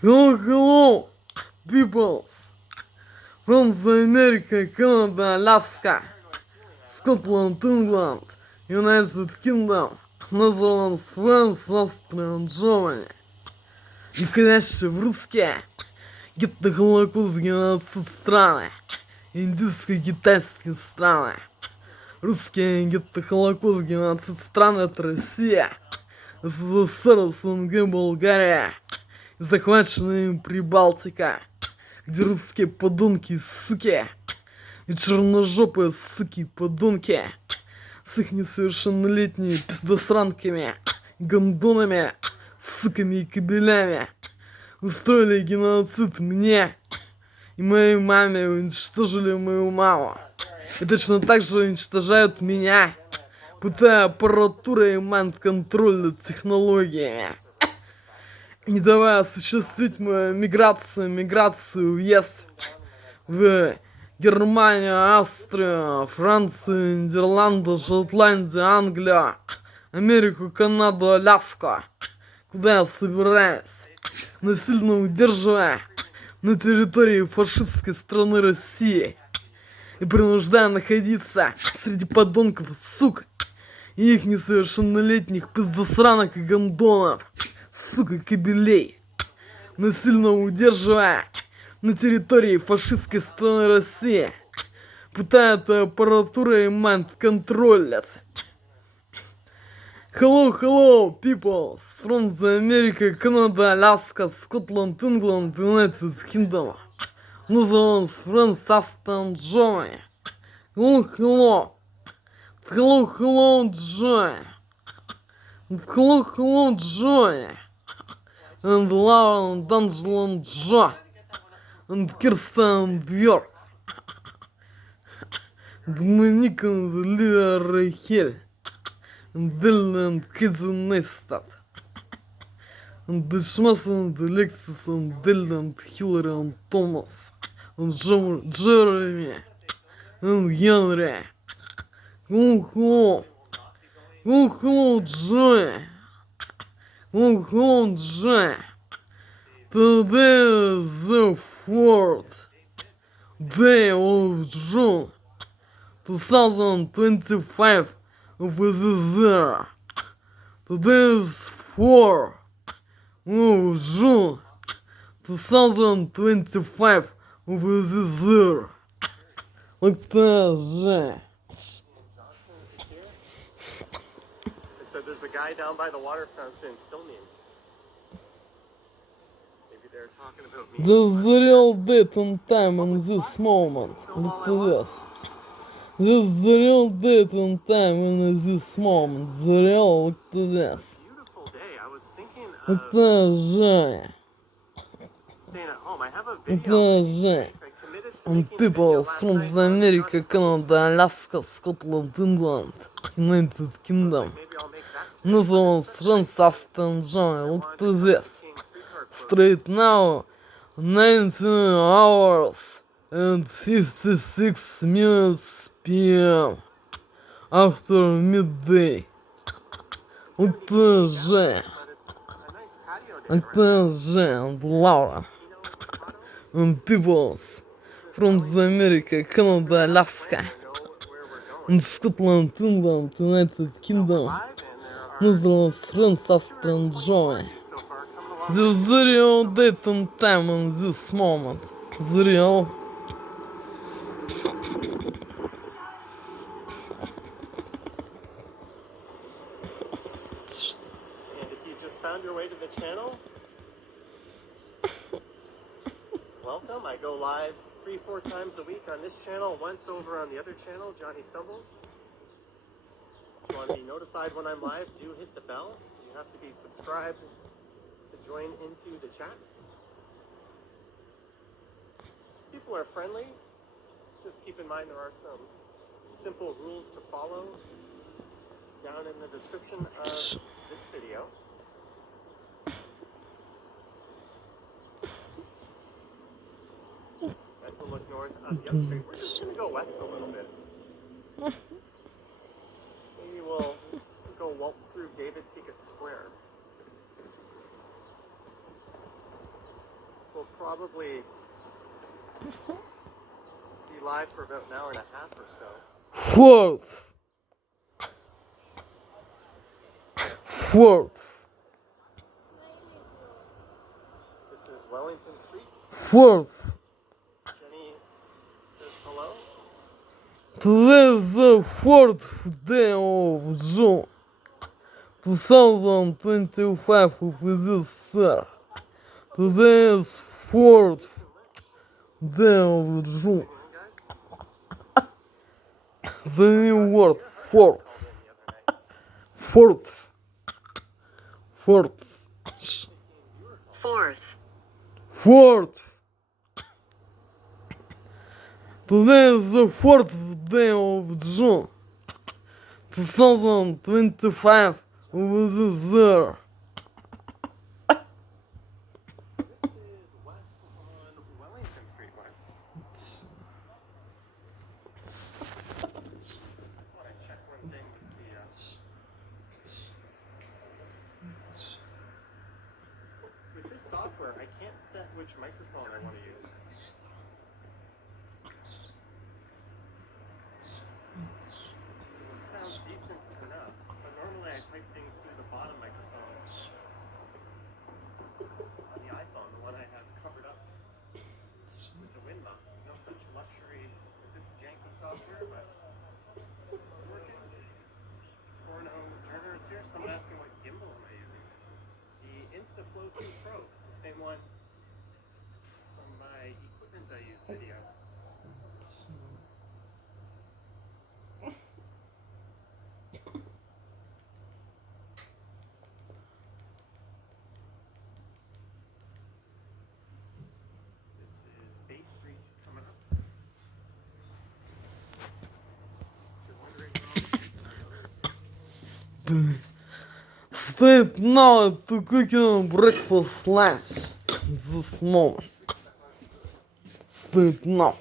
Hello, hello, peoples from the America, Canada, Alaska, Scotland, England, United Kingdom, Netherlands, France, Austria and Germany. И входящие в русские гетто-холокост страны, индийско-китайские страны. Русские гетто-холокост геноцид стран — это Россия, СССР, СНГ, Болгария, захваченная им Прибалтика, где русские подонки, суки, и черножопые суки, подонки, с их несовершеннолетними пиздосранками, гондонами, суками и кобелями, устроили геноцид мне и моей маме, уничтожили мою маму. И точно так же уничтожают меня, пытая аппаратурой и майнд-контроль технологиями, не давая осуществить мою миграцию, въезд в Германию, Австрию, Францию, Нидерланды, Шотландию, Англию, Америку, Канаду, Аляску, куда я собираюсь, насильно удерживая на территории фашистской страны России и принуждая находиться среди подонков, сук, и их несовершеннолетних пиздосранок и гондонов, сука, кобелей, насильно удерживая на территории фашистской страны России, пытая эту аппаратуру и майнд-контролить. Hello, people from the America, Canada, Alaska, Scotland, England, United Kingdom, Netherlands, France, Austria and Germany. Hello, Joy. Hello, Joy. And Laura and Angela and Joy. And Kirsten and Björk. Dominique and Lydia Rachel. And Dylan and Kids and Neistat. And Dishmas and Alexis and Dylan and Hillary and Thomas. And Jeremy. And Henry. Hello, Joy. Hello, Joy. Today is the 4th day of June 2025 of this year. Today is 4th of June 2025 of this year. Like that. So there's a guy down by the water fountain filming. Maybe they're talking about me. There's a real date and time in this moment. Look at this. There's a real date and time in this moment. The real, look at this. Beautiful day. I was thinking Look of at that. staying at home. I have a Look video. at that. I committed to And making a video people last from night the on America, Johnny's Canada, Alaska, Scotland, England, United Kingdom, Maybe I'll make that today. Netherlands, France, Austria and Germany. Look at this. King streetcar closed. Straight now, 19 hours and 56 minutes p.m. after midday. Look at that. A nice patio day. Look at that. And Laura. And peoples from the America, Canada, Alaska, and Scotland, England, United Kingdom, Netherlands, France, Austria and Germany. There's the real date and time in this moment. The real. And if you just found your way to the channel, welcome. I go live 3-4 times a week on this channel, once over on the other channel, Johnny Stumbles. If you want to be notified when I'm live, do hit the bell. You have to be subscribed to join into the chats. People are friendly. Just keep in mind there are some simple rules to follow down in the description of this video. That's a look north on Yonge Street. We're just going to go west a little bit. Maybe we'll go waltz through David Pickett Square. probably be live for about an hour and a half or so. Fourth. This is Wellington Street. Fourth. Jenny says hello. Today is the 4th day of June 2025 of this year. Today is 4th day of June. Guys, The new word, fourth. Fourth. Fourth. Fourth. Fourth. Today is the 4th day of June 2025 of this year. this is west on Wellington Street West. Just want to check one thing with this software. I can't set which microphone I want to use. It sounds decent enough, but normally I pipe things through the bottom microphone on the iPhone, the one I have covered up with the wind muff. No such luxury with this janky software, but it's working. Porno Turner is here. Someone asking what gimbal am I using? The InstaFlow 2 Pro, the same one from my equipment I use video. This is Bay Street coming up. If you're wondering, Straight now to cooking breakfast lunch this moment. Straight now.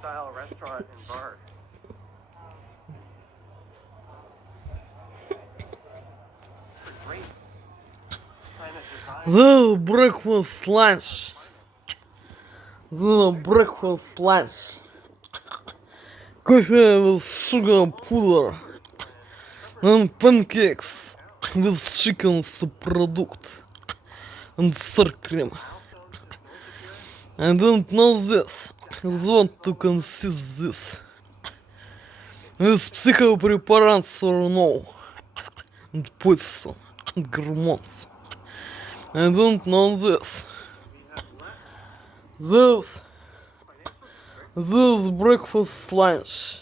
style restaurant and bar. Great kind of design. Little breakfast lunch. Little breakfast lunch. Coffee with sugar powder and pancakes with chicken subproduct and sour cream. I don't know this. I want to consist this. With psychopreparants or no. And poison and hormones. I don't know this. This breakfast lunch.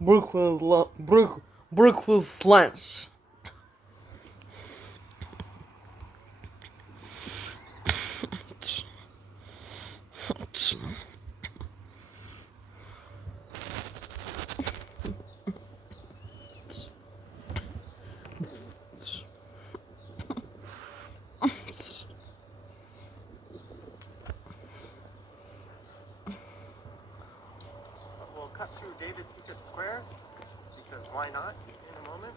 Breakfast lunch. We'll cut through David Pickett Square, because why not, in a moment.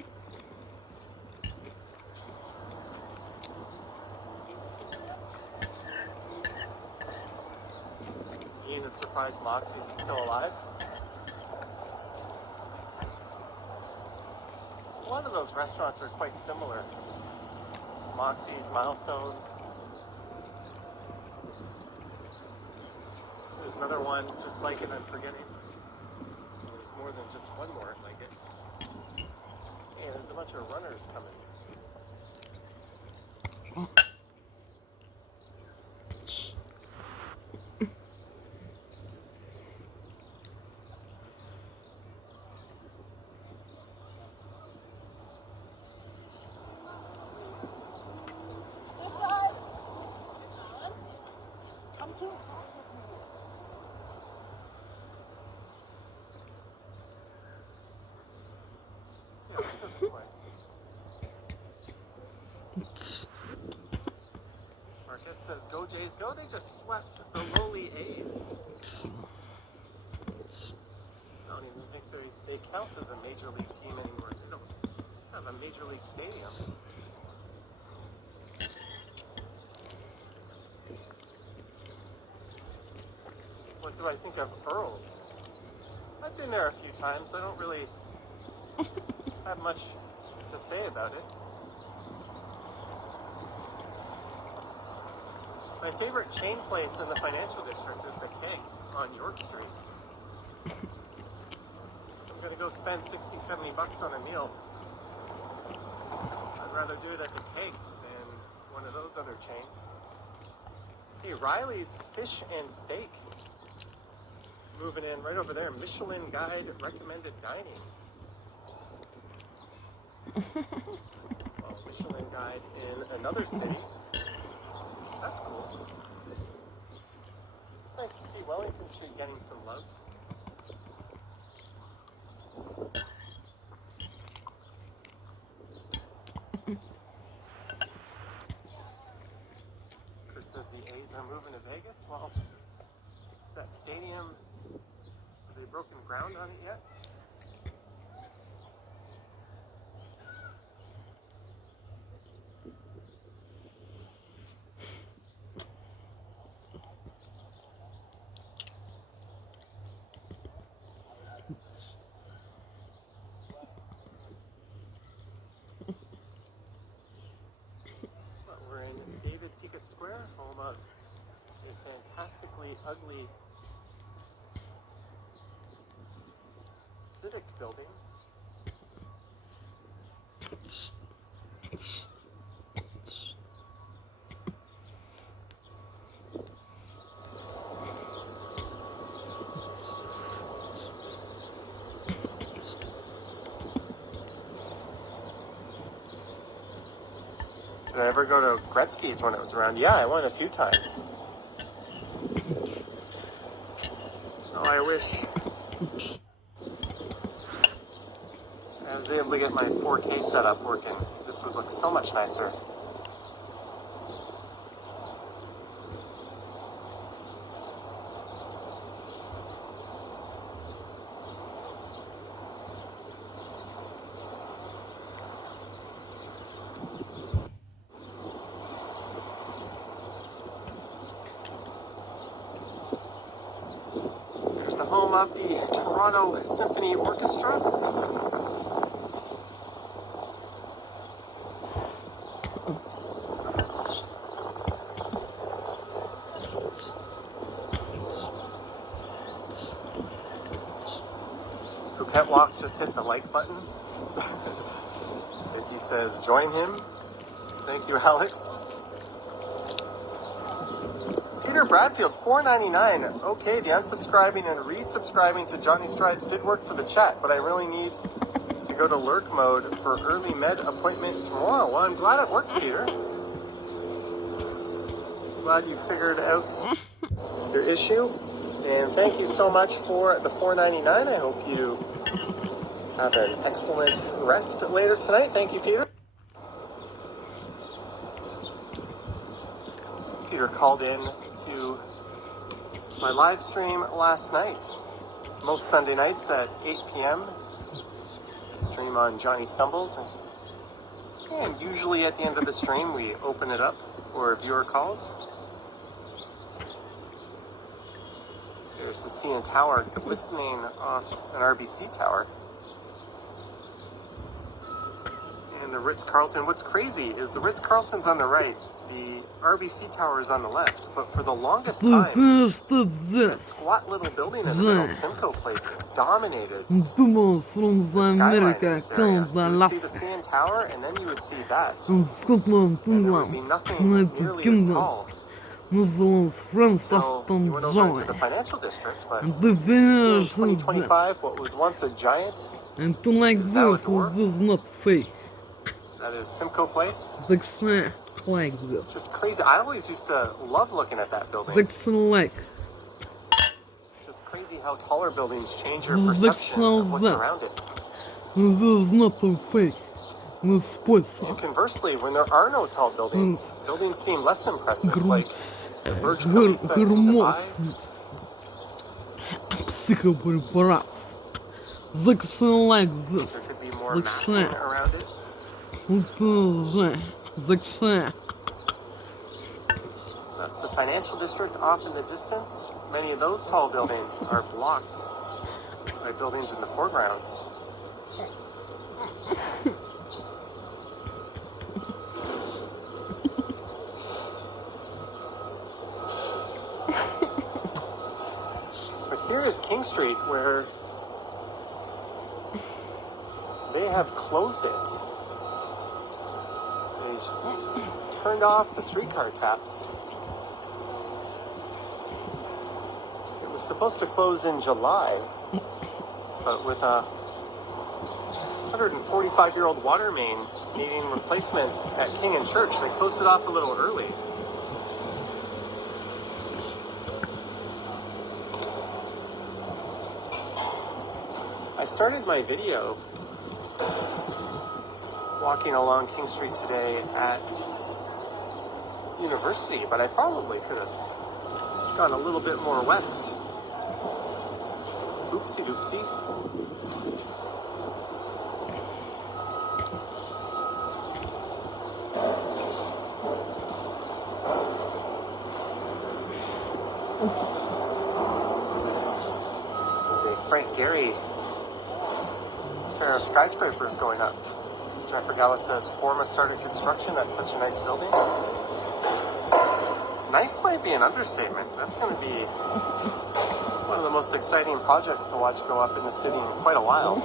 Ian is surprised Moxie's is still alive. A lot of those restaurants are quite similar. Moxie's, Milestones. There's another one just like it, I'm forgetting. There's more than just one more like it. Hey, there's a bunch of runners coming. Yeah, let's go this way. Marcus says, "Go Jays, go!" They just swept the lowly A's. I don't even think they count as a major league team anymore. They don't have a major league stadium. What do I think of Earl's? I've been there a few times. I don't really have much to say about it. My favorite chain place in the financial district is the Keg on York Street. I'm gonna go spend 60, 70 bucks on a meal. I'd rather do it at the Keg than one of those other chains. Hey, Riley's Fish and Steak. Moving in right over there. Michelin Guide recommended dining. Well, Michelin Guide in another city. That's cool. It's nice to see Wellington Street getting some love. Chris says the A's are moving to Vegas. Well, is that stadium, have they broken ground on it yet? We're in David Pickett Square, home of a fantastically ugly civic building. Did I ever go to Gretzky's when it was around? Yeah, I went a few times. Oh, I wish I was able to get my 4K setup working. This would look so much nicer. home of the Toronto Symphony Orchestra. Phuket Walk just hit the like button. If he says join him. Thank you, Alex. Peter Bradfield, $4.99. Okay, the unsubscribing and resubscribing to Johnny Strides did work for the chat, but I really need to go to lurk mode for early med appointment tomorrow. Well, I'm glad it worked, Peter. Glad you figured out your issue. And thank you so much for the $4.99. I hope you have an excellent rest later tonight. Thank you, Peter. Peter called in to my live stream last night. Most Sunday nights at 8 p.m. Stream on Johnny Stumbles. And usually at the end of the stream, we open it up for viewer calls. There's the CN Tower glistening off an RBC tower. And the Ritz-Carlton. What's crazy is the Ritz-Carlton's on the right. The RBC Tower is on the left, but for the longest time, that squat little building in the middle, Simcoe Place, dominated the skyline in this area. You would see the CN Tower, and then you would see that. And there would be nothing nearly as tall. So, you went over into the financial district, but in 2025, what was once a giant is now a dwarf. That is Simcoe Place. Like this. It's just crazy. I always used to love looking at that building. It's like It's just crazy how taller buildings change your perception of what's around it. this is not a fake. This place. And conversely, when there are no tall buildings, buildings seem less impressive, like the Burj Khalifa in Dubai. Psychopрепарат. Looks like this. There could be more massing around it. That's the financial district off in the distance. Many of those tall buildings are blocked by buildings in the foreground. But here is King Street, where they have closed it. They turned off the streetcar taps. It was supposed to close in July, but with a 145-year-old water main needing replacement at King and Church, they closed it off a little early. I started my video walking along King Street today at University, but I probably could have gone a little bit more west. Oopsie doopsie. There's a Frank Gehry pair of skyscrapers going up. Jeffrey Gallet says, Forma started construction. That's such a nice building. Nice might be an understatement. That's going to be one of the most exciting projects to watch go up in the city in quite a while.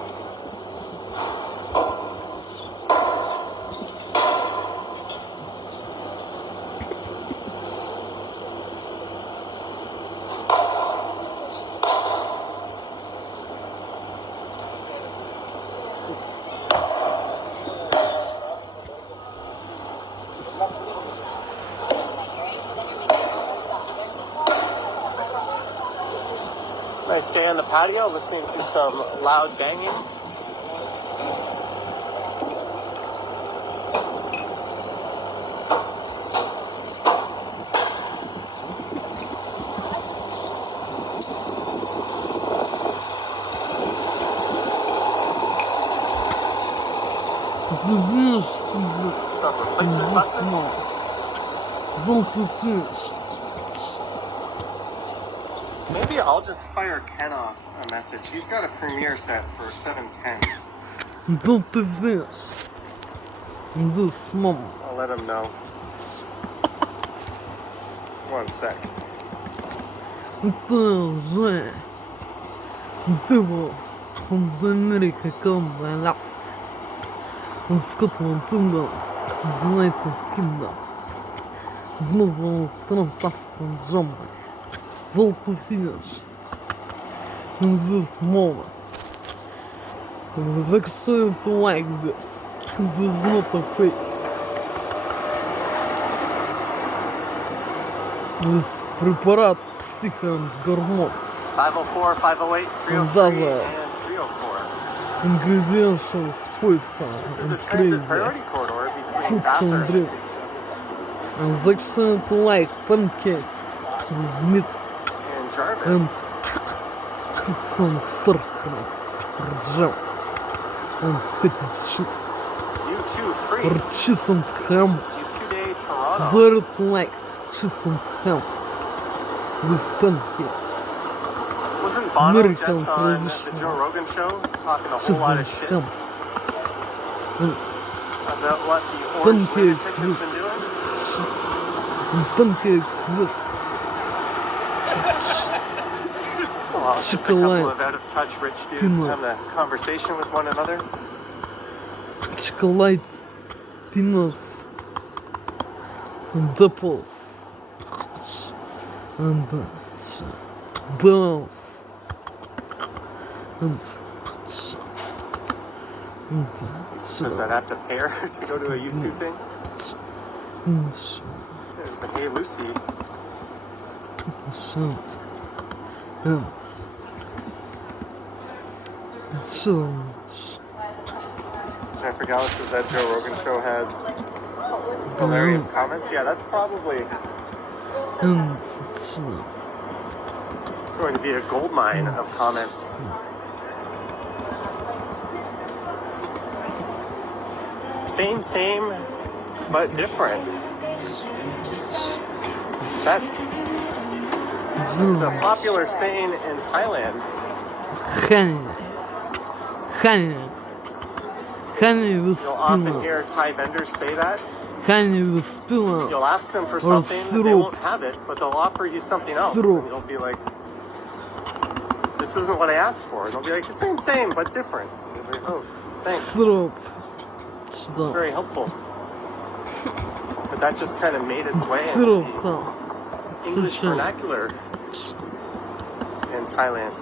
I stay on the patio listening to some loud banging. Some replacement buses. Maybe I'll just fire Ken off a message. He's got a premiere set for 7:10. Don't do this. This moment. I'll let him know. 1 sec. Тоже. Видео from America, Canada, Alaska. Scotland, England, United Kingdom. Global Transaction Germany. Vote finish. In this moment. The accent like this. This is not a fake. This препарат психо гормон. 504, 508, 303, and 304. Ingredients poison This is a and transit crazy. priority corridor between Fruits and Bathurst drinks. And the accent like pancakes with meat and and Jarvis. some circle jam and cottage cheese U2 or free. cheese and ham. U2 day Toronto. Very like cheese and ham with pancakes. Wasn't Bono American just on the traditional Joe Rogan show talking a cheese whole lot and of shit ham and about what the orange pancakes lunatic has been doing? pancakes with Well, it's just a couple chocolate of out-of-touch rich dudes peanut. having a conversation with one another. chocolate, peanuts, and apples, and bells, and Does that have to pair to go to a U2 thing? There's the Hey Lucy. Jennifer Gallus says that Joe Rogan show has hilarious comments. Yeah, that's probably going to be a gold mine of comments. Same, but different. That is a popular saying in Thailand. Honey with You'll often peanuts. hear Thai vendors say that. Honey with peanuts. You'll ask them for Or something, they syrup. won't have it, but they'll offer you something else. Syrup. And you'll be like, this isn't what I asked for. And they'll be like, same, but different. And you'll be like, oh, thanks. Syrup. It's very helpful. But that just kind of made its way into Syrup. the English vernacular in Thailand.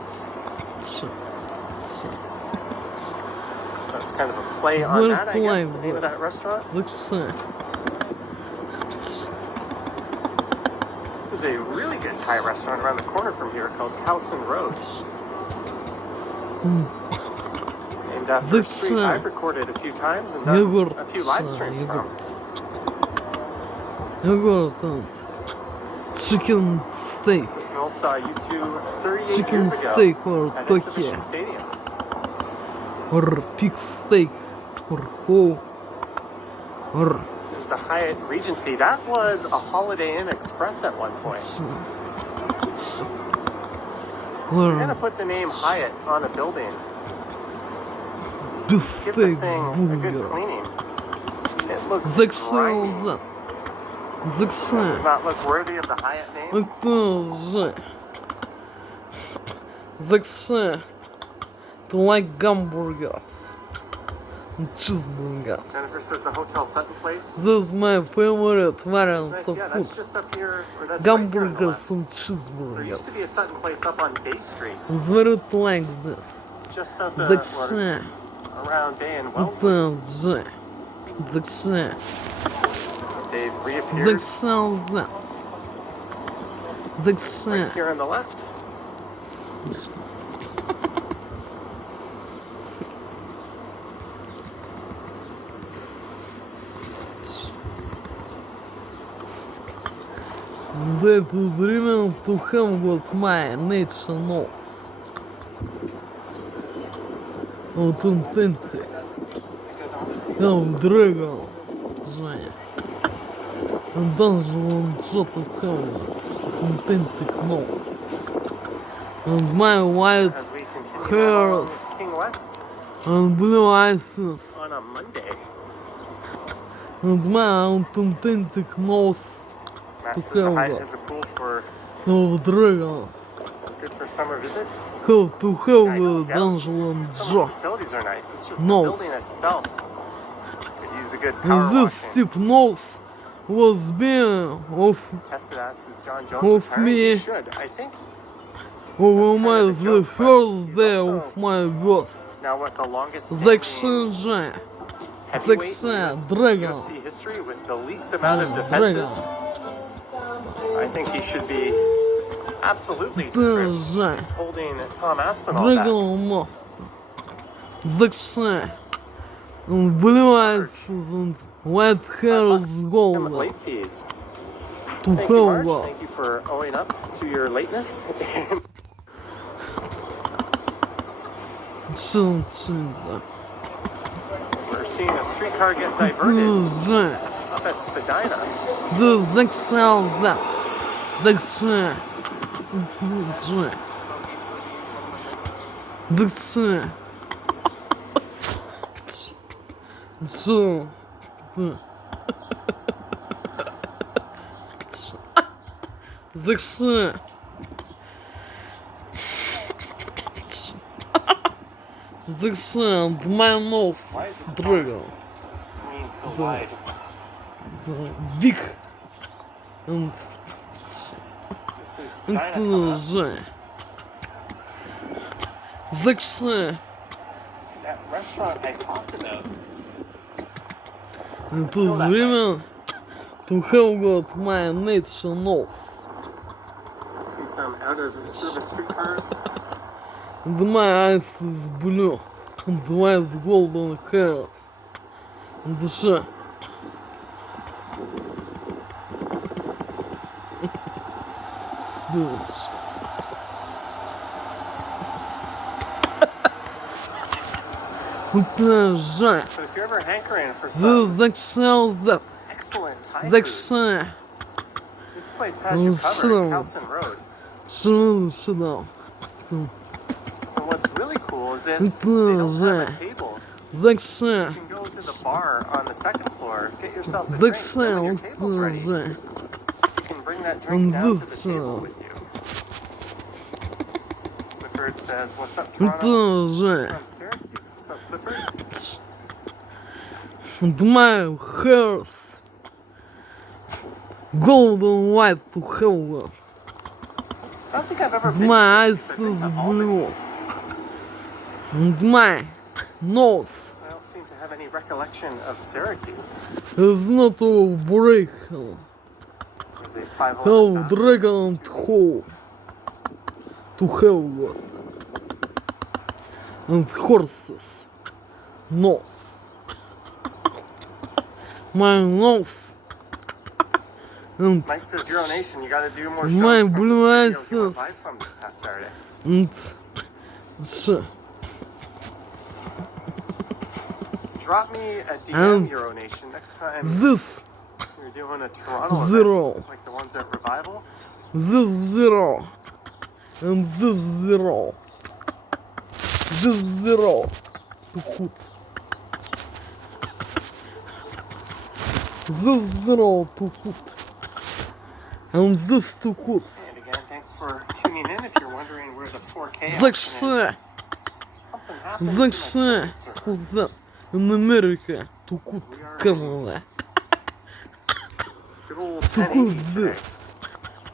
That's kind of a play on that, I guess, the name of that restaurant. There's a really good Thai restaurant around the corner from here called Khao Road. Named after a street I've recorded a few times and done a few live streams from. Chicken steak. Chris Mills saw U2 38 Chicken years ago steak or at turkey. Exhibition Stadium. Or pig steak. Or cow. Or There's the Hyatt Regency. That was a Holiday Inn Express at one point. You're gonna put the name Hyatt on a building. beef Give the steak thing a good burger. cleaning. It looks grimy. Закшел. Does not look worthy of the Hyatt name. Это же. Закше. Ты like hamburgers. Cheeseburger. Jennifer says the Hotel Sutton Place. This is my favorite variant Nice. of Yeah, food. that's just up here, or that's right here on the Hamburgers left. and There used to be a cheeseburgers. Sutton Place up on Bay Street, Very like this. just south of Закше. around Bay and Wellesley. Это же. Закше. They've reappeared Закшел. Закше. right here on the left. В это время to have got my nature knows. Authentic. Как Dragon. Женя. Даже он что-то have authentic knows. and my white as we continue hairs along King West and blue eyes on a Monday. and my authentic nose Matt to says the hide have has a pool for of dragon. good for summer visits. How to I know, have dungeon some of the job. facilities are nice. It's just the Nose. building itself could use a good power And this washing. steep nose was being of Tested asks, is John Jones Of retiring? me. He should. I think. over kind my of a the joke, but first he's day also of my birth. Now what the longest The standing Xinjiang, heavyweight in the US Dragon. UFC history with the least amount of defenses. I think he should be absolutely stripped. Dragon. He's holding Tom Aspinall back. Dragon Moth, the Xinjiang, and blue eyes and white hair is And gold late fees. to Thank you, Marge. have. Thank you for owing up to your lateness. Chin chin. We're seeing a streetcar get diverted Dragon. up at Spadina. The Xinjiang, the Xinjiang, the Xinjiang. So, the Xinjiang. The Xinjiang, my nose, Why is this dragon, swinging so wide? big, and This is Spadina coming up. intelligent. The Xinjiang. That restaurant I talked about. Это время to have got my nature nose. See some out of service streetcars. And my eyes is blue and white golden hairs. And the shit. Dudes. Жаль. But if you're ever hankering for some The excellent Thai the food, this place has you covered. Howson Road. And what's really cool is if they don't have a table, you can go to the bar on the second floor, get yourself a drink, and when your table's ready, you can bring that drink down to the table with you. Clifford says, "What's up, Toronto?" From Syracuse. What's up, Clifford? And my hairs golden white to have. I don't think I've ever been My to eyes Syracuse. I've been is to Albany. blue. And my nose I don't seem to have any recollection of Syracuse. is not a break. There's a 5 How dragon hole to have. And horses. No. My nose. And Mike says, Euro Nation, you gotta do more shows My from blue the eyes studio you went is- live from this past Saturday. and shit. Drop me a DM, And Euro Nation, next time This you're doing a Toronto Zero. event, like the ones at Revival. this zero. And this zero. This zero. To put. This zero to put. And this to put. And again, thanks for tuning in. If you're wondering where the 4K The action is, shit. something happened to The my shit. server. Was that in America to put Canada. Good old To 1080 put today. this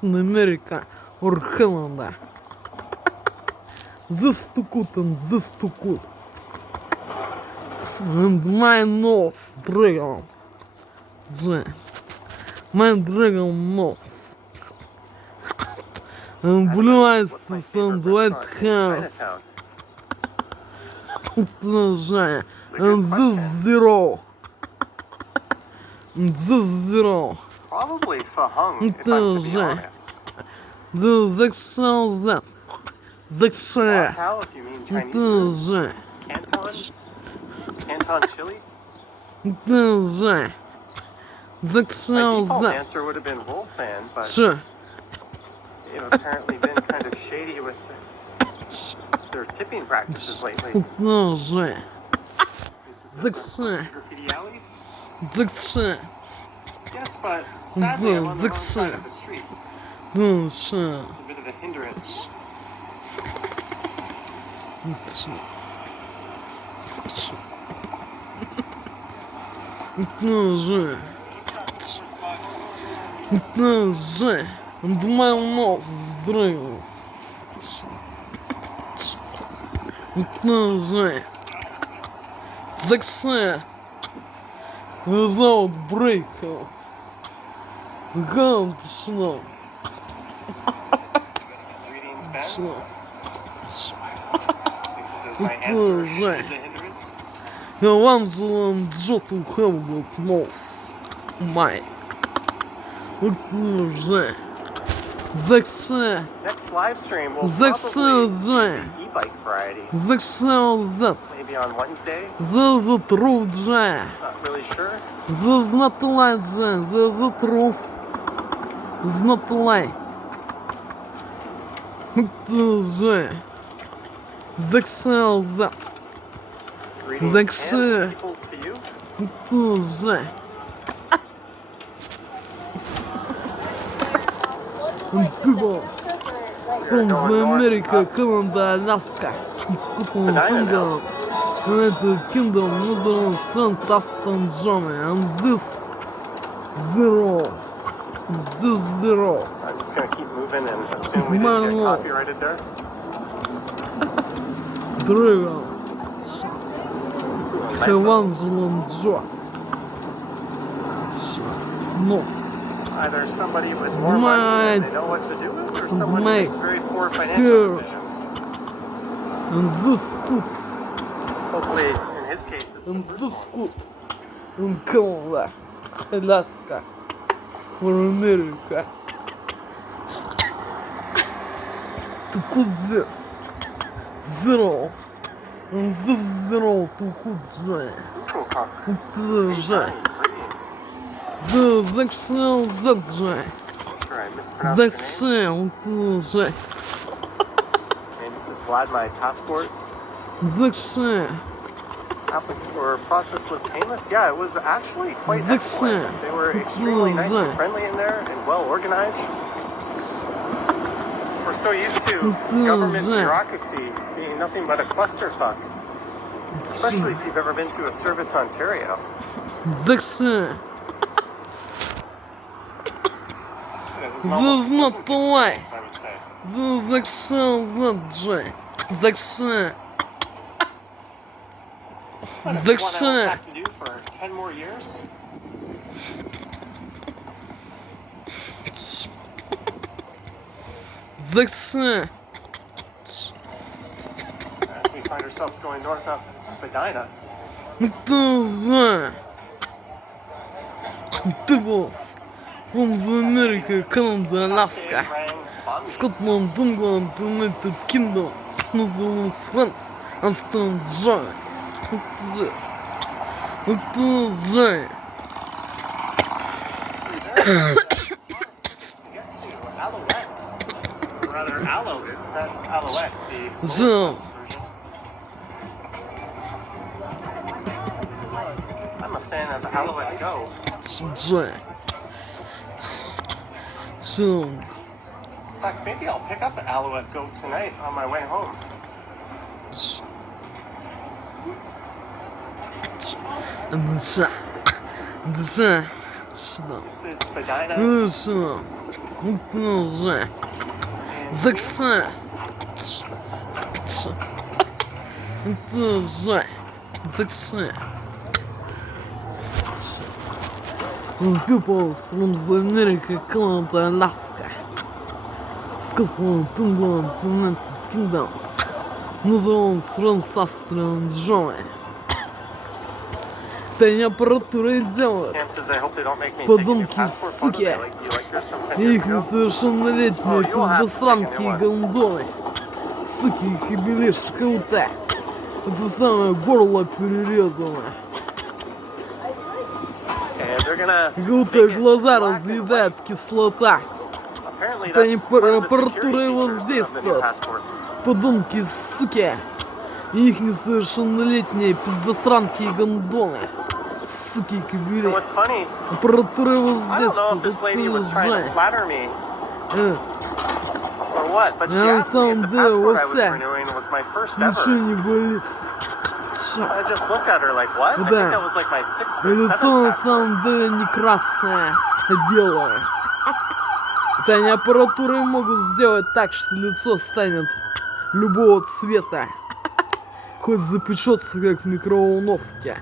in America or Canada. This to put and this to put. And my nose dragon. My dragon nose. And blue eyes What's my favorite and white restaurant in hairs. Chinatown? Продолжай. It's a good And this question. zero. And this zero. Probably Fahung, if I'm to be Продолжай. honest. The Excel that. The Excel. Tao, if you mean Chinese food. Продолжай. Canton? Canton chili? Продолжай. The My Excel default that. answer would have been Wolsan, but Че? they've apparently been kind of shady with their tipping practices lately. Покажи. Is this Закши. graffiti alley? Закши. Yes, but sadly I'm on the wrong side of the street. Закши. It's a bit of a hindrance. Покажи. Покажи. Мой нос сдрыгнул. Покажи. Закши. Without breaking. Ганшно. Reading Spanish? Что? This is my answer. Is a hindrance? Я ванзелан джоту хэмгот нос. Май. Покажи. Закши. Next live stream will Закши probably же. be e-bike variety. Закши зад. Maybe on Wednesday. Затрудже. Not really sure. Зазнатладже. Затруф. Знатлай. Покажи. Закши зад. Greetings Закши. and peoples to you. Покажи. People from America, Canada, Alaska, England, United Kingdom, Netherlands, France, Aston Germany, and this zero. I'm just gonna keep moving and assume we didn't get copyrighted there. Driven. Evangeline Joe. No. Either somebody with more money and they know what to do with, or someone who makes very poor financial decisions. And this good. Hopefully, in his case, it's the And first this one. good. In Canada, Alaska, or America. To put this zero. And this zero to put J. Greetings. The Zakshel Zadj. Sure, I mispronounced your name. Zakshel J. And this is glad my passport Zakshel. process was painless. Yeah, it was actually quite excellent. They were extremely nice and friendly in there and well organized. We're so used to government bureaucracy being nothing but a clusterfuck. Especially if you've ever been to a Service Ontario. Zakshel. This is almost not the way. I would say. Zakshel Zadj. Zakshel. What, is one I will have to do for 10 more years? Zakshel. As we find ourselves going north up Spadina. People from America, Canada, Alaska, Scotland, England, United Kingdom, Netherlands, France, Aston Germany. Покажи. To get to Alouette, or rather Alois, that's Alouette, the version. I'm a fan of Alouette Go. J. So. In fact, maybe I'll pick up an Alouette Go tonight on my way home. This is Spadina. People from America, Canada, Alaska, Scotland, England, United Kingdom, Netherlands, France, Austria, and Germany. Это аппаратура и делают. Подонки, суки. Их несовершеннолетние пиздосранки и гондоны. Суки, их и белишь круто. Это самое горло перерезано. Круто глаза разъедает кислота. apparently Это не that's one of the аппаратура security его features of the new воздействует. passports. Подонки, суки. И их несовершеннолетние пиздосранки и гондоны. Суки и And кобели. what's funny, Аппаратура его I don't know if воздействует. this lady was Это trying to жесть. flatter me or what, but she На asked me if самом the деле, passport I was Вася, renewing was my first ничего ever. не болит. I just looked at her like, what? I think Да. that was like my 6th И or лицо 7th на passport. самом деле не красное, а белое. Это они аппаратурой могут сделать так, что лицо станет любого цвета. Хоть запечется, как в микроволновке.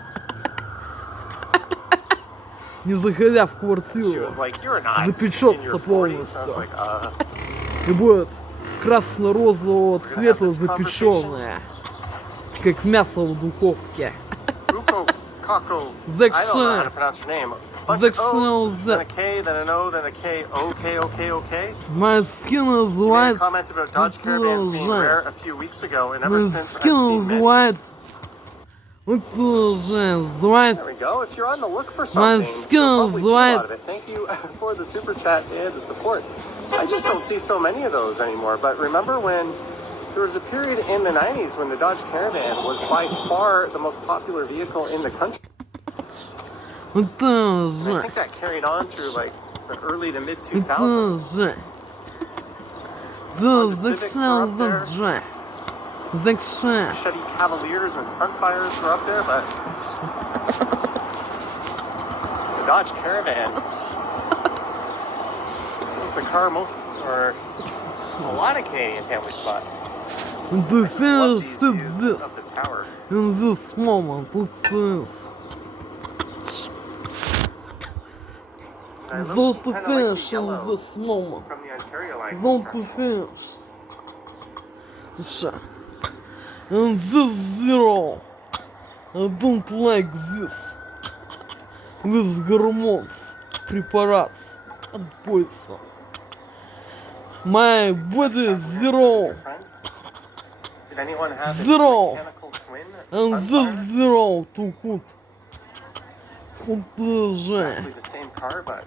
Не заходя в She квартиру. was like, you're not in Запечется your 40s. I was полностью. like, И будет красно-розового цвета have this запеченное. Как мясо в духовке. Ruko, Kako, Zach I don't know how to Shah. pronounce your name. Bunch Zach of O's, Shah. then a K, then an O, then a K, OK, OK, OK. Мои You made a называют... comment about Dodge Caravans being Продолжай. rare a few weeks ago, and ever Мои since I've seen many. называют... Продолжай. There we go. If you're on the look for My something, skin you'll probably is see a lot white. of it. Thank you for the super chat and the support. I just don't see so many of those anymore. But remember when there was a period in the 90s when the Dodge Caravan was by far the most popular vehicle in the country. And I Продолжай. think that carried on through like the early to mid 2000s. Продолжай. Да, закшай. Закшай. Chevy Cavaliers and Sunfires were up there, but the Dodge Caravan was the car most, or a lot of Canadian families bought. The I just love finish these to views this. of the tower. In this moment, please. And I Don't look to kind of like finish the in yellow this moment. from the Ontario line Don't to construction. finish. Sure. And this zero. I don't like this. With hormones, preparates, and poison. My body is zero. Did anyone have Zero. a mechanical twin And Sunfire? this zero to put. Продолжай. Exactly the same car, but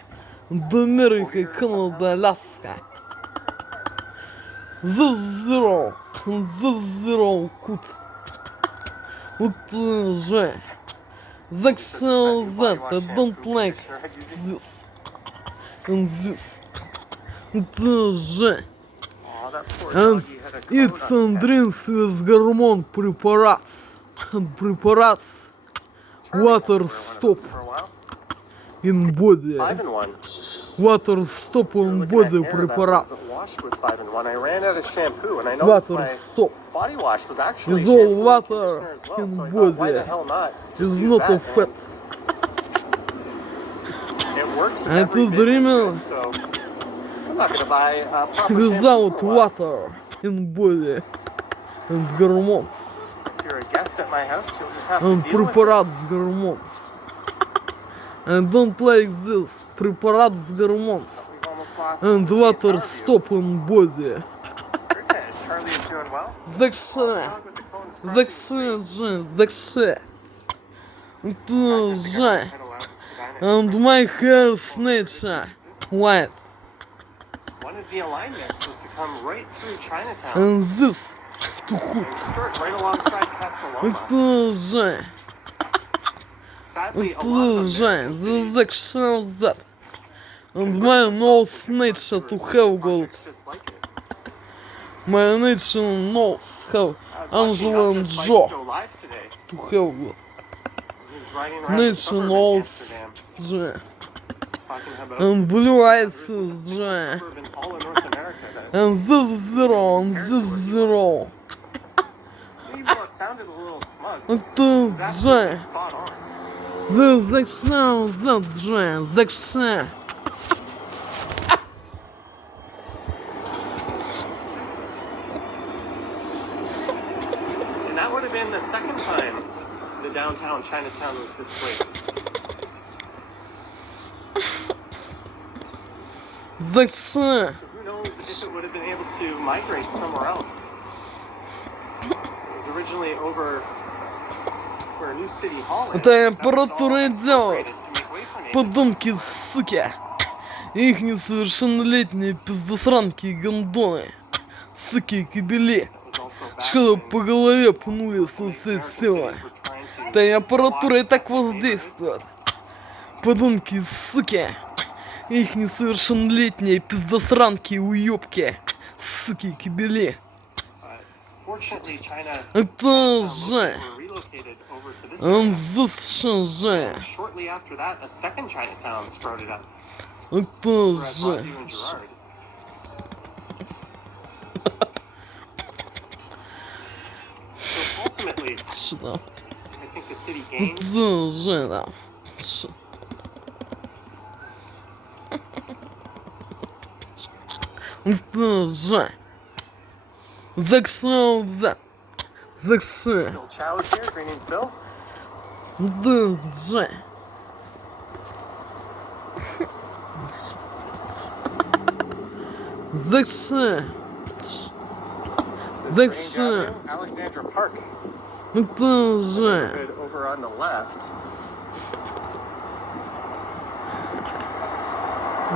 До Америки, Канада, Аляска. This zero. This zero кут. Продолжай. Закшал that. I don't like this. And this. Продолжай. aw, that poor And doggy had a coat it's on and his head. drinks with hormone preparates. And preparates. Charlie Water had to wear one of stop those for a while. in body. 5-in-1. Water stop We were on looking at body hair that preparates. wasn't washed with 5-in-1. I ran out of shampoo, and I noticed Water my stop body wash was actually is all shampoo and water conditioner as well. in So I thought, why the body. hell not is just use not that? of fat. And it works I every to bit as dream good, so I'm not gonna buy proper Without shampoo for a while. water in body and hormones If you're a guest at my house, you'll just have to and deal with it. preparates hormones. I don't like this. Preparates hormones We've almost lost and the water CFR view. stop in body. Is Charlie is doing well? Закши. Dog with the cones crossing the street. Закши. Закши. Продолжай. Pedal out the Spadina And Express. my hair's nature white. One of the alignments was to come right through Chinatown And this to and hood. skirt right alongside Castelloma. Продолжай. Sadly, a lot of Продолжай. American cities Закши that. And my nose nature to have gold. projects just like it. My nature nose have I was watching Angela Not and Just Bikes Joe go live today. to have gold. He was riding around the Nature suburb in nose Amsterdam, J. talking about And blue eyes there isn't a is single J. suburb in all of North America that, And this zero and this zero. even though it sounded a little smug, Это was absolutely J. spot on. Закши that J. Закши. And that would have been the second time the downtown Chinatown was displaced. Закши. So who knows if it would have been able to migrate somewhere else. It was originally over where New City Hall is. Это That was all аппаратура и делает. expropriated to make way for Nathan. Подумки, суки. их несовершеннолетние пиздосранки и гондоны, суки и кобели, что по голове пнули со всей силы. Да и аппаратура и так воздействует. Подонки и суки, их несовершеннолетние пиздосранки и уёбки, суки и кобели. Это же, он же, это же. Что? Это же, да. Это же. Закшел, да. Закшел. Да, же. Закшел. Закшел. Это же.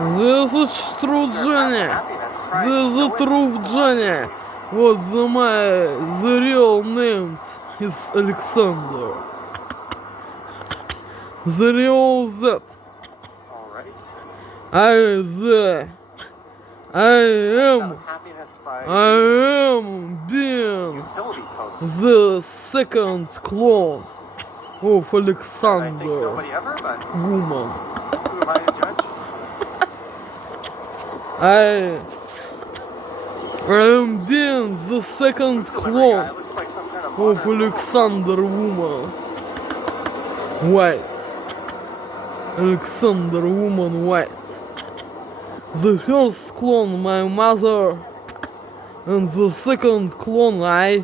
The truth, Johnny. Вот the real name is Alexander. The real that. I am being the second clone of Alexander woman. I am being the second clone of Alexander woman. White. Alexander woman white. The first clone my mother, and the second clone I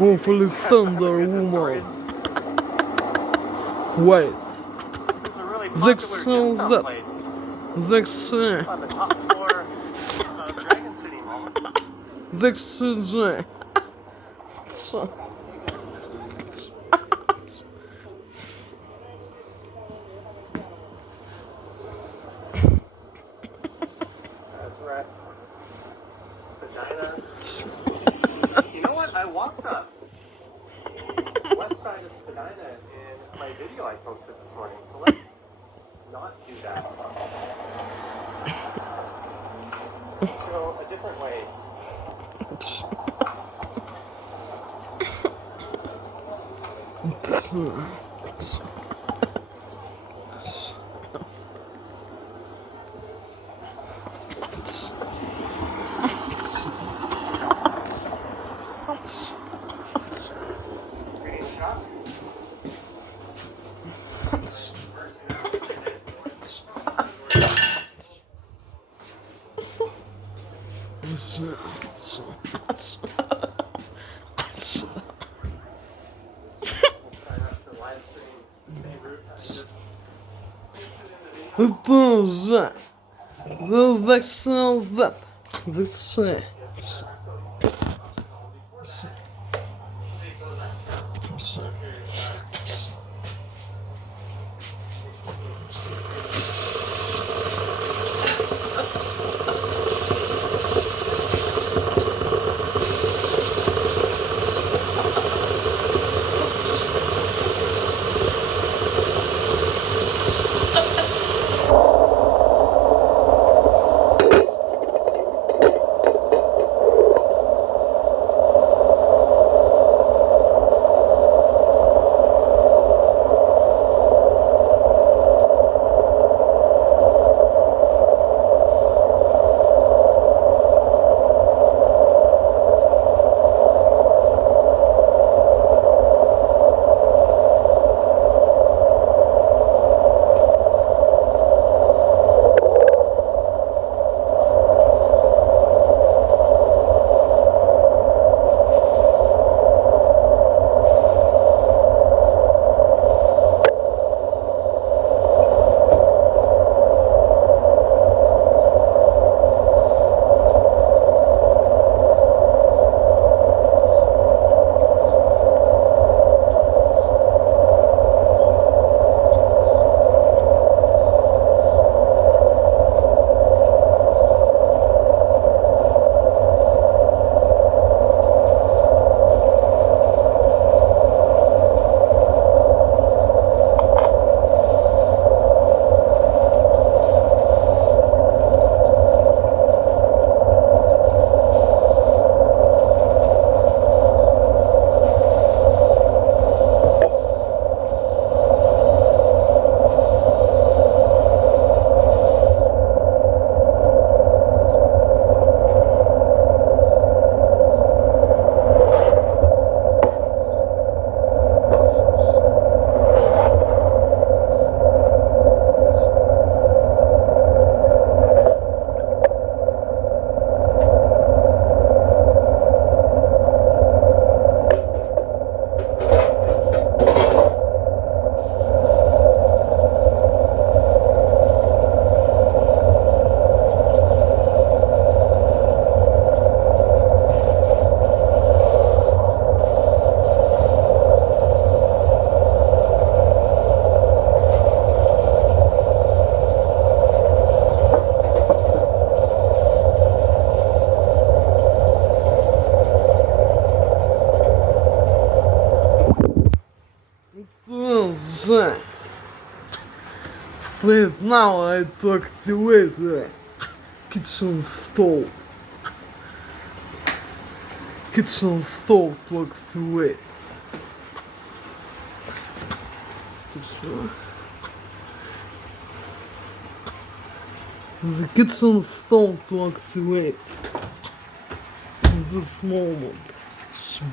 of Alexander woman white. Закшел that. Закшел. Закшел. You know what? I walked up west side of Spadina in my video I posted this morning, so let's not do that. Let's go a different way. Это же. Закшел that. Закшел. Right now I to activate the kitchen stove. Kitchen stove to activate. The kitchen stove to activate. In this moment.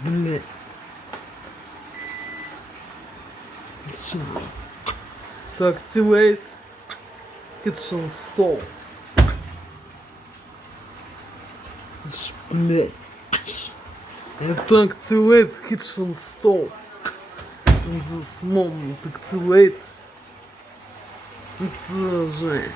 Блять. To activate kitchen stove. Блять. To activate kitchen stove. In this moment. Activate. Это же.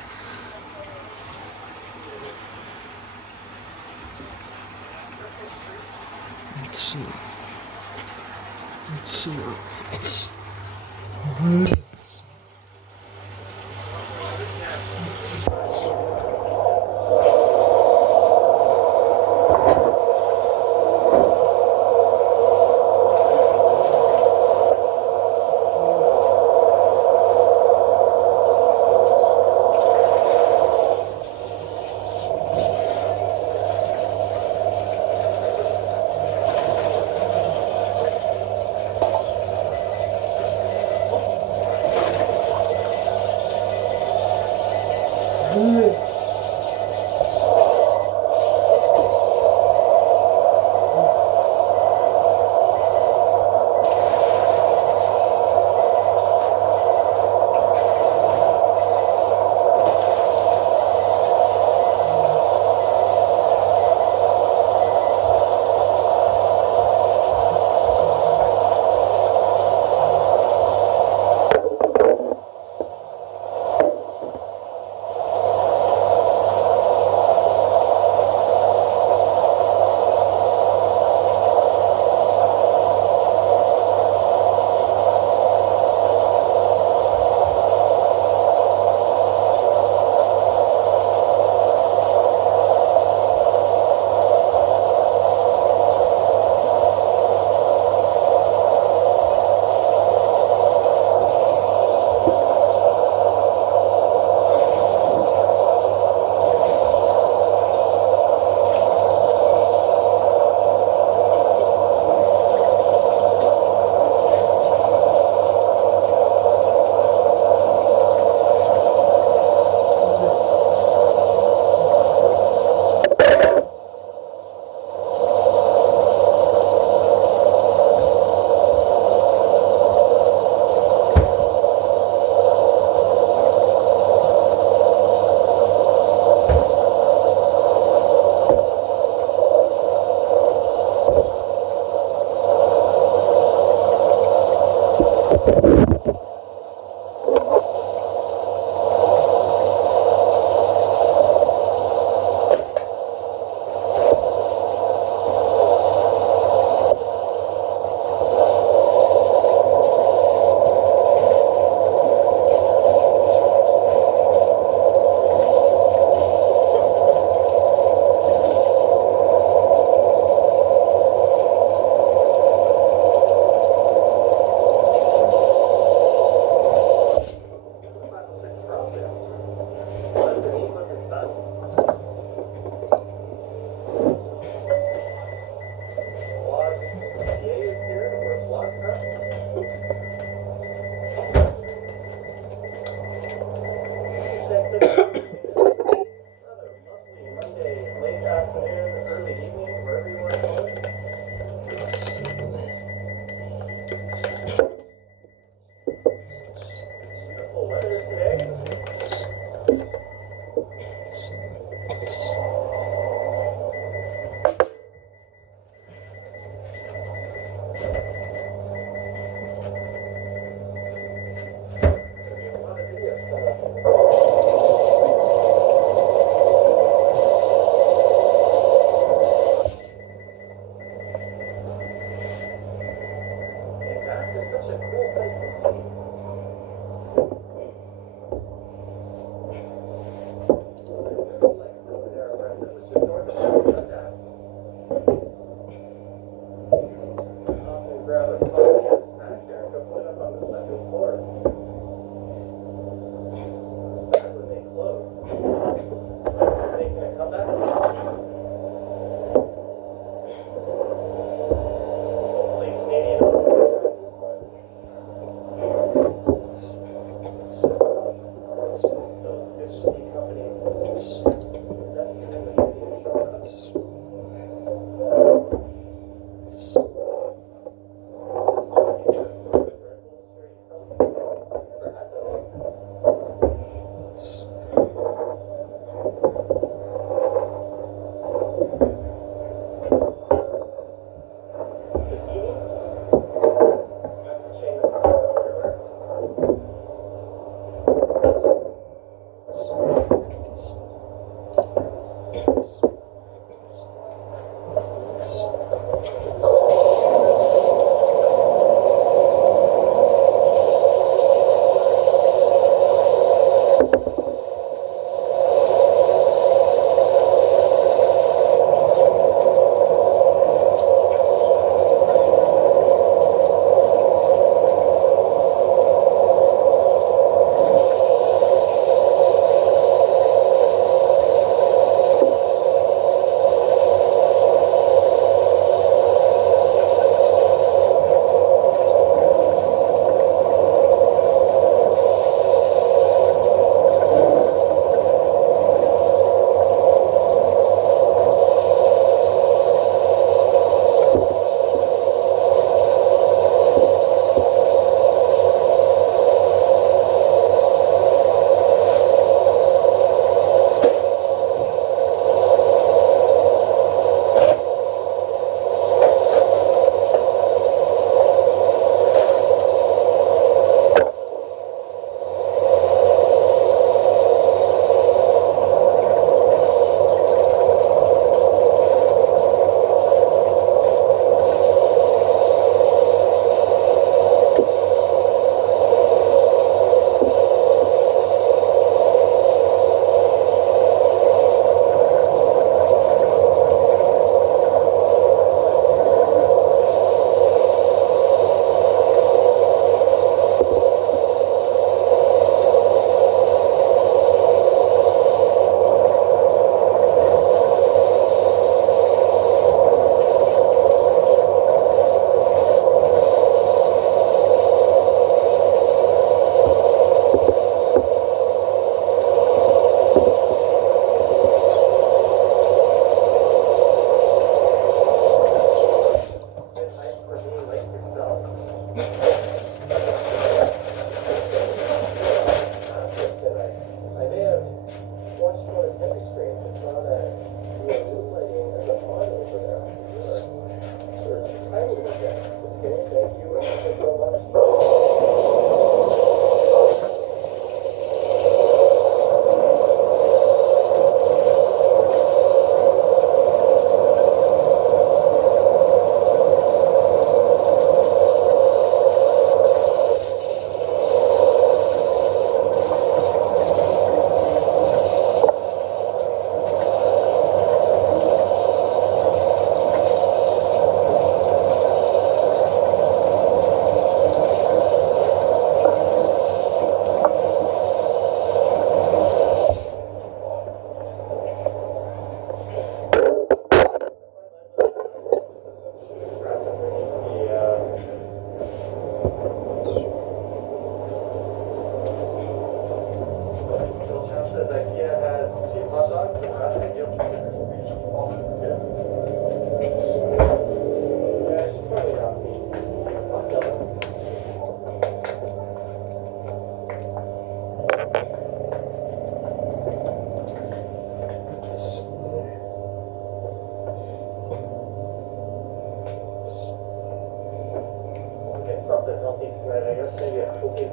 something healthy tonight. I guess maybe a cookie.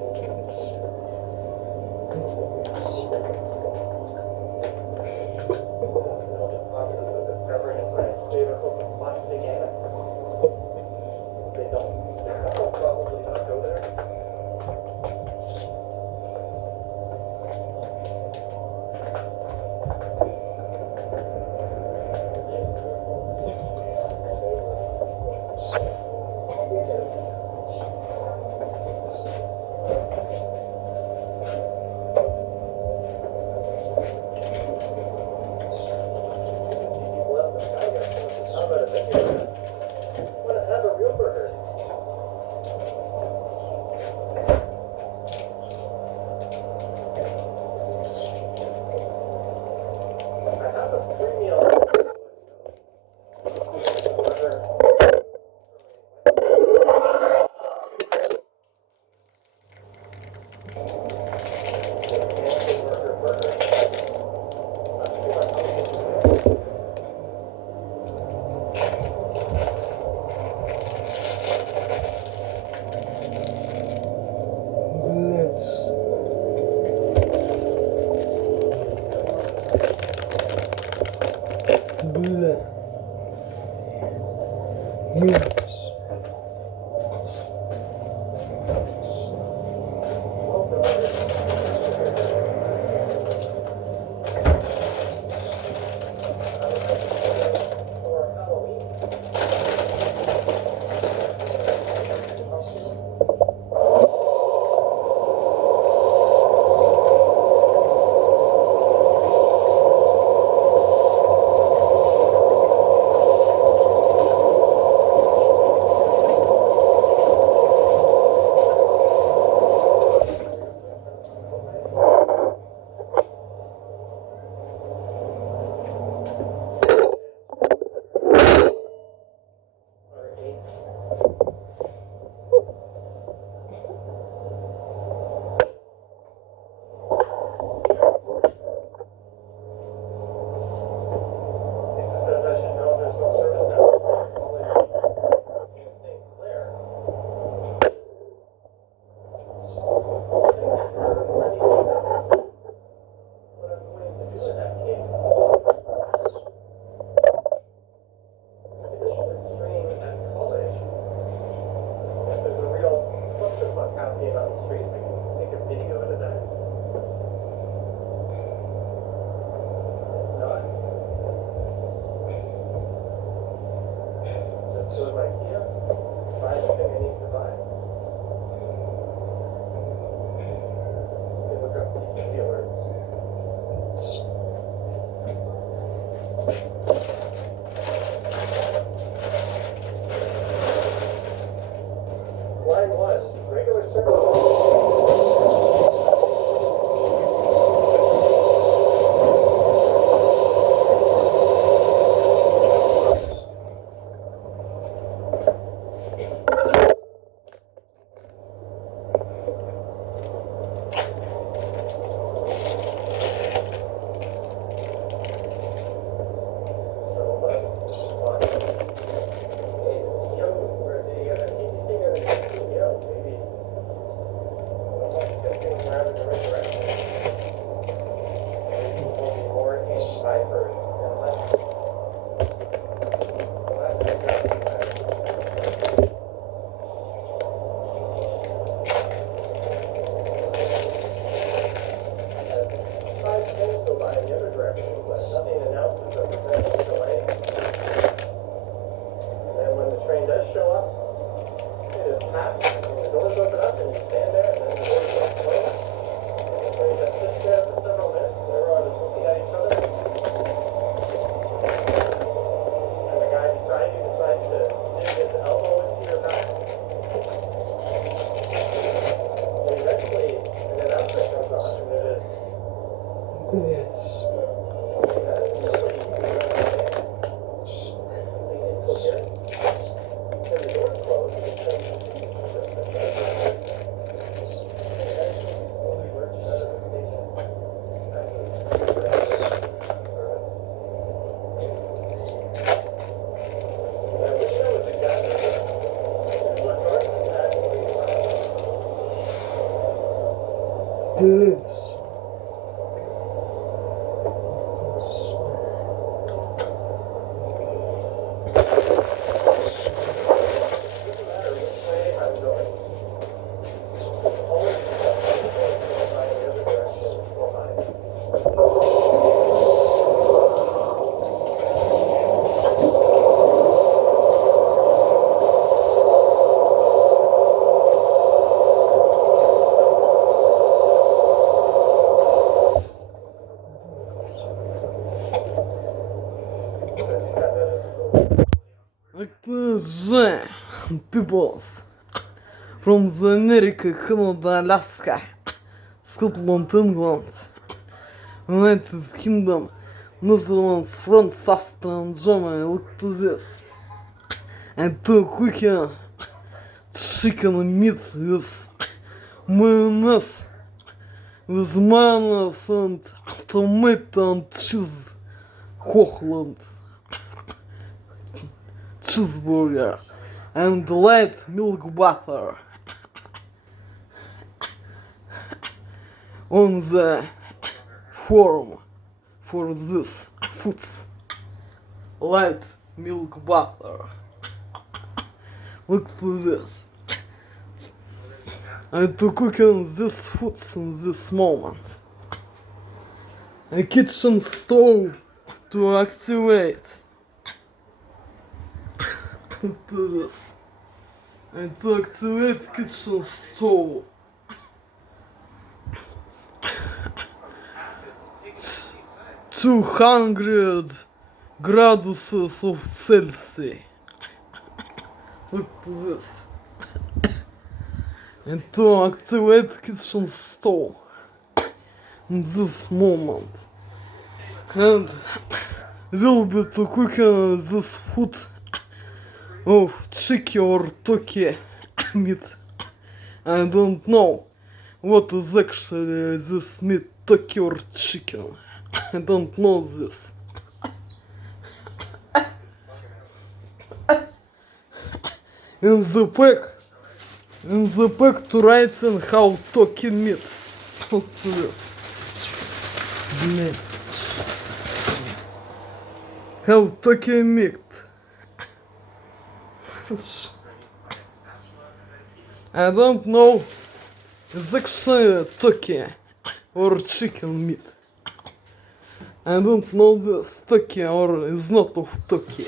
Still in the process of discovering if my favorite local spots take Amex. They don't. I'll probably not go there. Bitch. Же, peoples from the America, Canada, Alaska, Scotland, England, United Kingdom, Netherlands, France, Austria, and Germany. Look to this. And to cooking chicken meat with mayonnaise, with mayonnaise and tomato and cheese, Hochland. Cheeseburger and light milk butter on the form for this foods. Light milk butter. Look to this. And to cooking these foods in this moment. A kitchen stove to activate. To this. And to activate kitchen stove. 200 graduses of Celsius. Look to this. And to activate kitchen stove in this moment. And will be to cooking this food of chicken or turkey meat. I don't know what is actually this meat, turkey or chicken. I don't know this. In the pack to write in how turkey meat. Look to this. Блин. How turkey meat. I don't know it's actually turkey or chicken meat. I don't know this turkey or is not of turkey.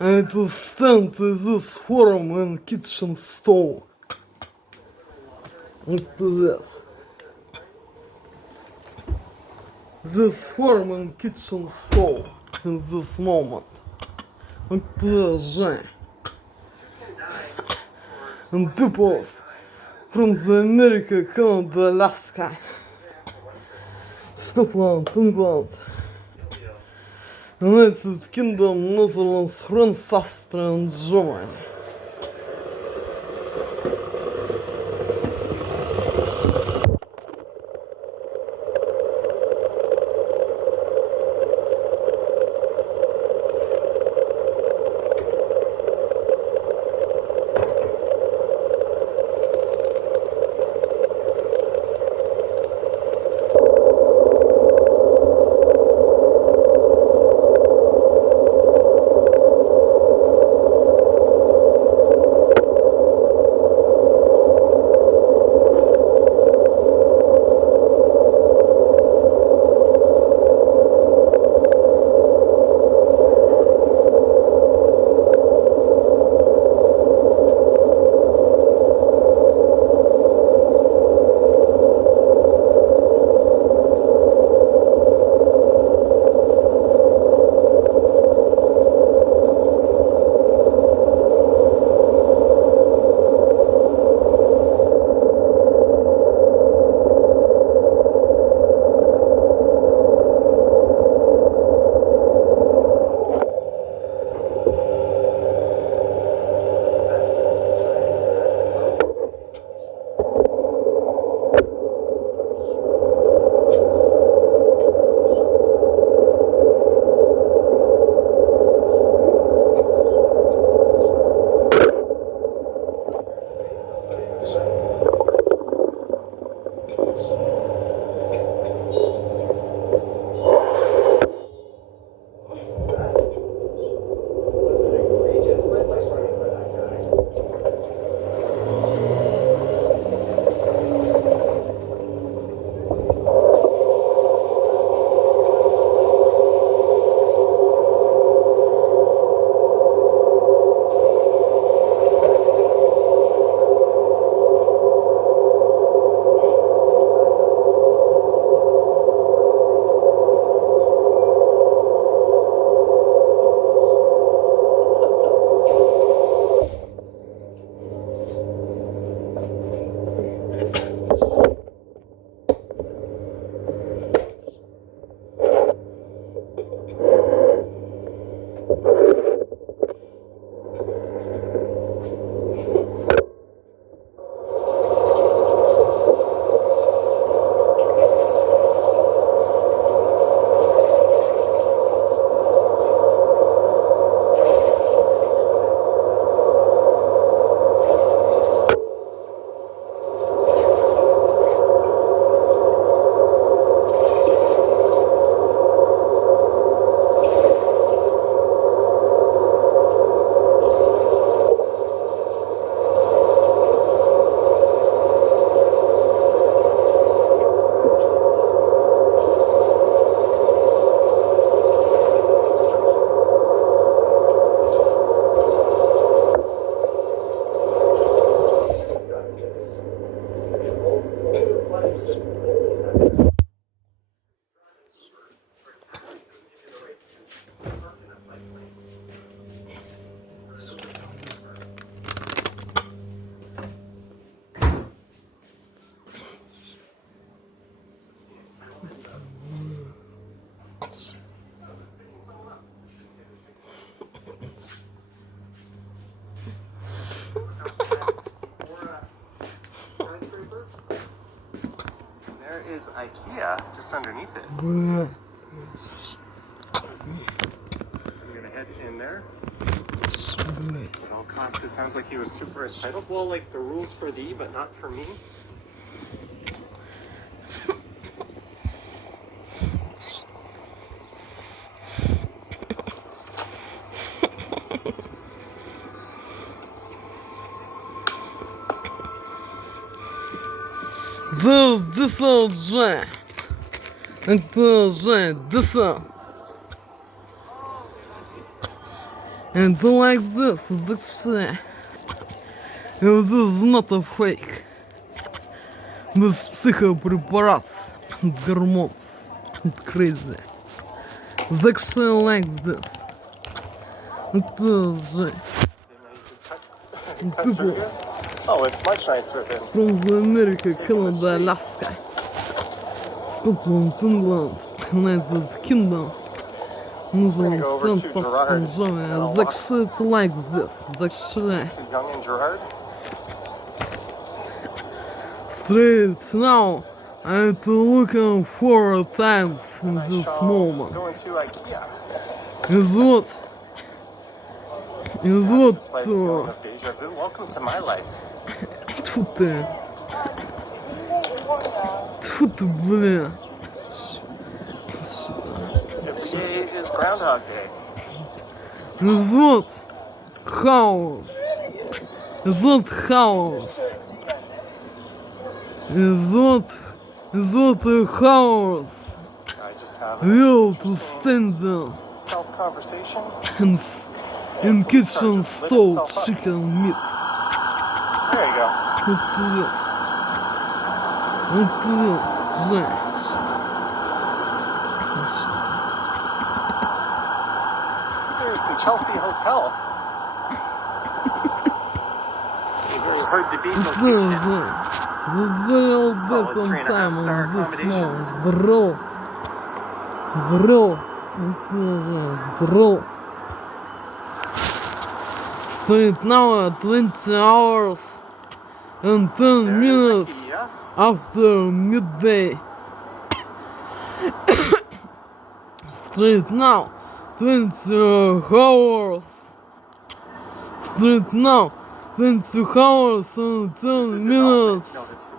And to stand this form in kitchen stove. Look to this. This form in kitchen stove in this moment. Look to this. And peoples from the America, Canada, Alaska, Scotland, England, United Kingdom, Netherlands, France, Austria, and Germany. Was an egregious red light running by that guy. Is IKEA just underneath it. I'm gonna head in there. At all costs, it sounds like he was super entitled. Well, like the rules for thee, but not for me. This уже. Это уже this. And like this is actually. This is not a fake. This psychopрепарат. Hormones. Crazy. It's actually like this. Это уже. People. Oh, it's much nicer than. From the America, Canada, Alaska, Scotland, England, United Kingdom. Называется Станция. It's actually like this. It's actually. To Young and Gerard. Straight now, I'm looking 4 times in this moment. Going to IKEA. Is what? Slice feeling of deja vu. Welcome to my life. Тьфу ты. Тьфу ты, бля. Every day is Groundhog Day. Is what? House. Is what house? Is what a house? I just have Will to standing self-conversation. and in kitchen stove chicken meat. There you go. Вот this. Вот this, жесть. There's the Chelsea Hotel. You heard the beat location. Зрел Solid бетом 3.5 там, star он здесь снова. accommodations. Зрел. Стоит now 20 hours and 10 There is minutes IKEA. after midday. Straight now 20 hours. Straight now 20 hours and 10 minutes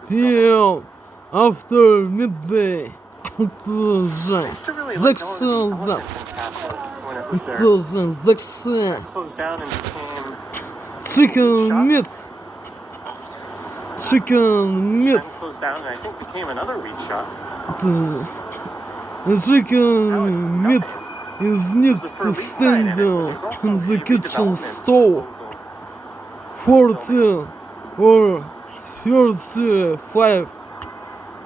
p.m. after midday. I used to really like going to the elephant castle when it was there. It closed down and became chicken meat. Chicken meat. then closed down and I think became another wheat shop. Chicken meat is need to stand in the kitchen stove 40 or 35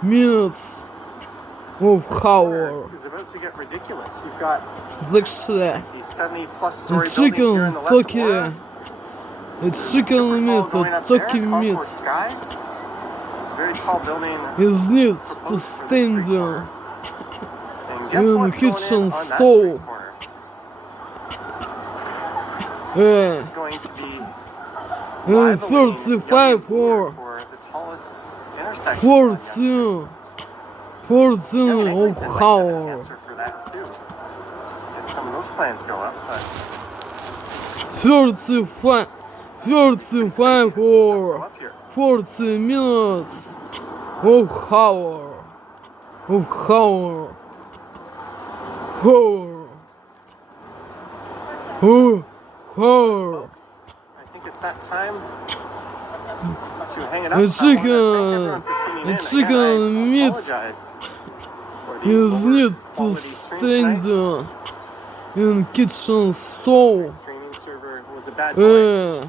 minutes of hour. It's about to get ridiculous. You've got Закше. the 70-plus story building here in Chicken the left turkey. corner. It's Super chicken tall meat, going up there, turkey meat Concord Sky. It's a very tall building. is need to Proposed for this stand street corner. And guess in what's going kitchen in on that stove. street corner? uh, This is going to be rivaling 35 or for the tallest intersection. 14 Eglinton of might have an hour. answer for that too. If some of those plans go up, but 35 go or up here. 40 minutes of hour. Of hour. Hour. Oh, hour. Folks, I think it's that time to hang it up. A I wanna thank chicken- everyone for tuning a in. chicken Again, I meat apologize for the is lower need to quality stream stand tonight. in kitchen stove. Streaming server was a bad boy.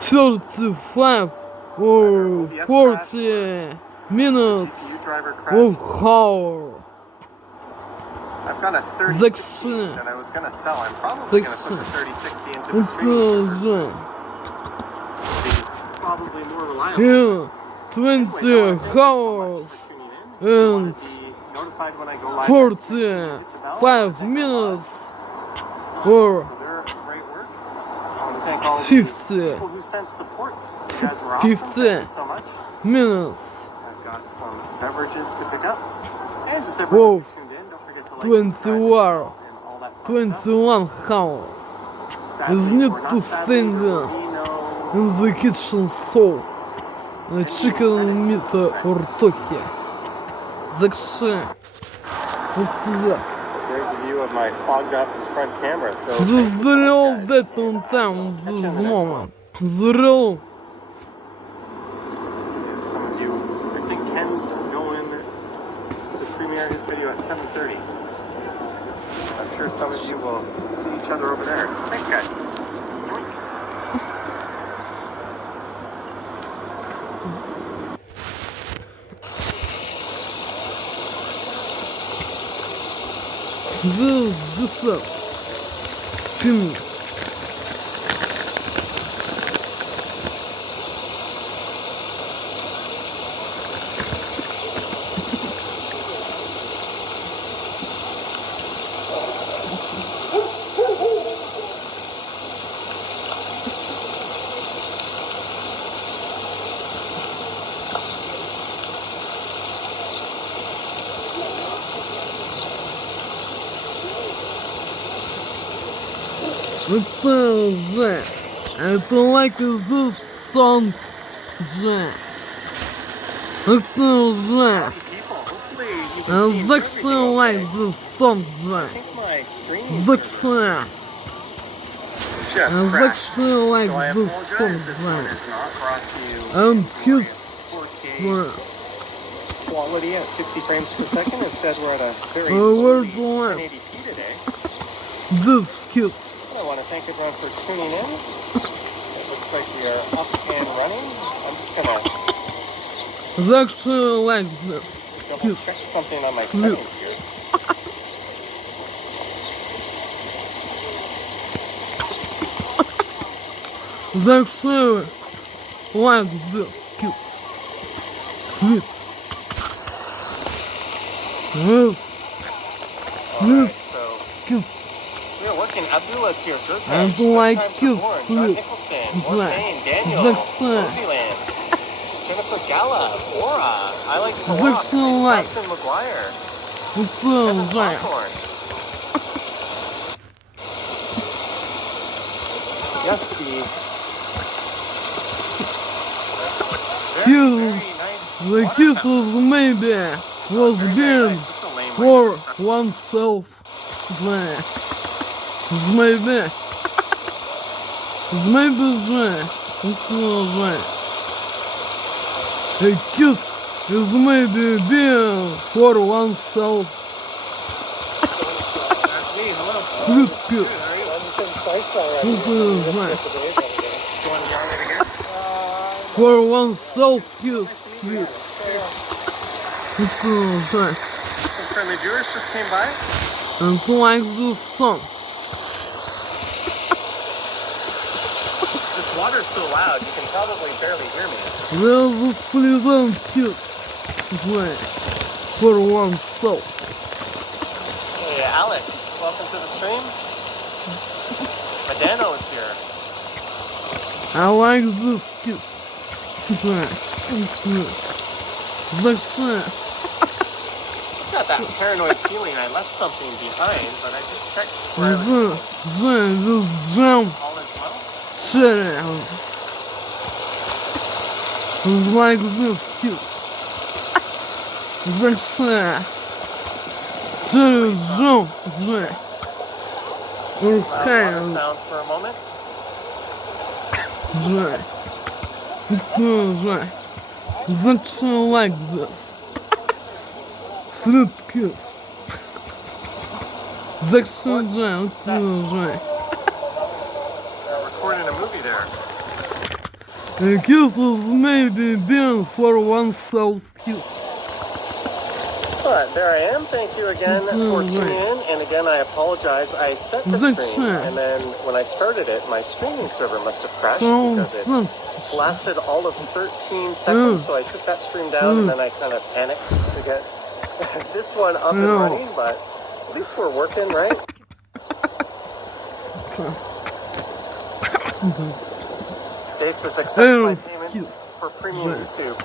35 or 40 minutes GPU driver of crashed. hour. I've got a 3060 that I was going to sell. I'm probably going to put the 3060 into the streaming server. Be probably more reliable. In 20 Anyway, so thank you so hours much for tuning in. If you wanna and be notified when I go live next, make sure you hit the bell. 45 minutes or For their great work. I want to thank all of the 50 people who sent support. You guys were awesome. Thank you so much. minutes I've got some beverages to pick up. And just everyone who tuned in, don't forget to like, subscribe, 21 and all that fun stuff. 21 hours Sadly, is need or to not sadly, stand there will be no in the kitchen stove. Chicken meat or turkey. Закше. Вот туда. There's a view of my fogged up front camera. So thank you so Зрел much, guys. де он там Catch you in the next змова. one. Зрел. And some of you, I think Ken's going to premiere his video at 7:30. I'm sure some of you will see each other over there. Thanks, guys. Десерт. Ким. Это же. Это like this song же. Это же. Закше like this song же. Закше. Закше like this song же. And kiss. Quality at 60 frames per second. Instead, we're at a very Where's lowly the lamp? 1080p today. This kiss. I want to thank everyone for tuning in. It looks like we are up and running. I'm just going to Закше like this. double check something on my settings here. Закше like this kiss. Sweet. Yes. Sweet So kiss. we are working. Abdullah's here. Good I time. don't like First kiss. time for Warren, John Nicholson, Black. Morphane, Daniel, Zaksze. Rosyland, Jennifer Gala, Aura. I like to walk. Zaksze like. Johnson McGuire. Это Evan же. Hawthorne. Yes, the very, You very nice The kisses maybe was being for oneself. Maybe же. A kiss is maybe being for oneself. Sweet kiss. For oneself kiss. Sweet. Some friendly viewers just came by. And who likes this song? This water's so loud, you can probably barely hear me. There's this pleasant kiss. For oneself. Hey, Alex, welcome to the stream. Madano is here. I like this kiss. Got that paranoid feeling I left something behind, but I just checked where I was This jam. all is well. It's like this kiss. Water sounds for a moment. Like this. Sweet kiss. Recording a movie there. A kiss is maybe being for oneself kiss. But there I am. Thank you again for tuning in. And again, I apologize. I set the stream, and then when I started it, my streaming server must have crashed because it lasted all of 13 seconds. So I took that stream down, and then I kind of panicked to get this one up and running. But at least we're working, right? Dave says accept my payments for premium YouTube.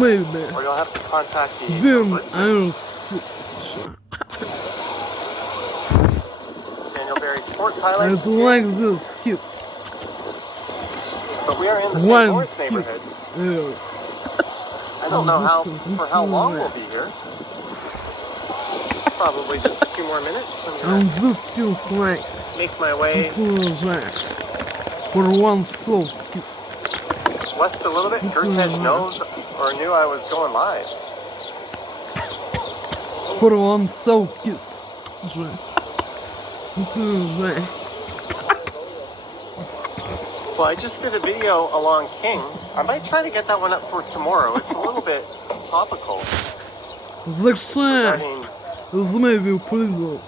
Maybe. Or you'll have to contact the Then Daniel Berry Sports Highlights. it's like this kiss. But we are in the St. Lawrence neighborhood. Yes. I don't know for how long we'll be here. Probably just a few more minutes. I'm And gonna this feels like make my way for oneself kiss. west a little bit. Gertej knows or knew I was going live. For oneself kiss. Well, I just did a video along King. I might try to get that one up for tomorrow. It's a little bit topical. Regarding Maybe please.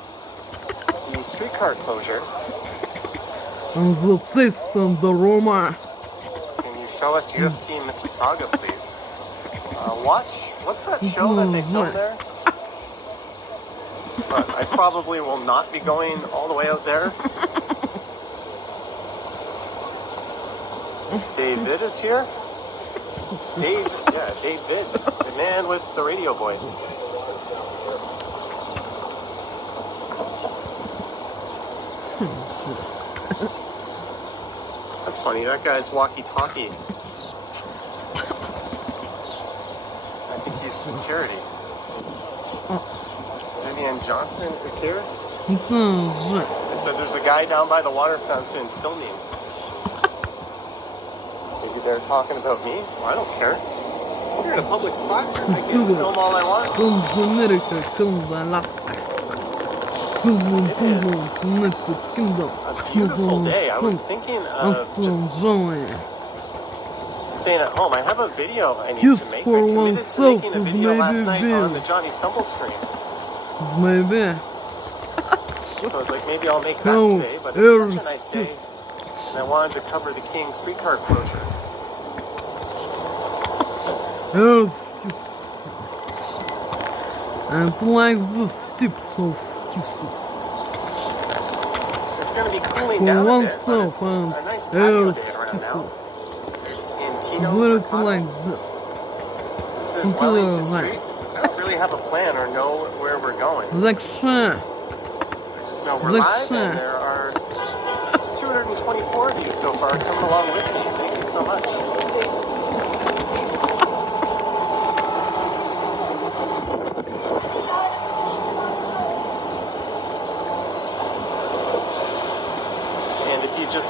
the streetcar closure. And the taste and the aroma. Can you show us U of T Mississauga, please? What's that show that they filmed there? But I probably will not be going all the way out there. David is here. David, the man with the radio voice. That's funny, that guy's walkie-talkie. I think he's security. Vivian Johnson is here. So there's a guy down by the water fountain filming. Maybe they're talking about me. Well, I don't care. We're in a public spot. I can film all I want. America, Alaska. A beautiful day. I was thinking of just staying at home. I have a video I need to make. I committed to making a video last night on the Johnny Stumble stream. Maybe. So I was like, maybe I'll make that today, but it's such a nice day. And I wanted to cover the King streetcar closure. And like the tips of kisses. It's going to be cooling down a bit, but it's a nice patio day around now. In Tino, Like this. This is Wellington Street. I don't really have a plan or know where we're going. I just know we're live and there are 224 of you so far coming along with me. Thank you so much.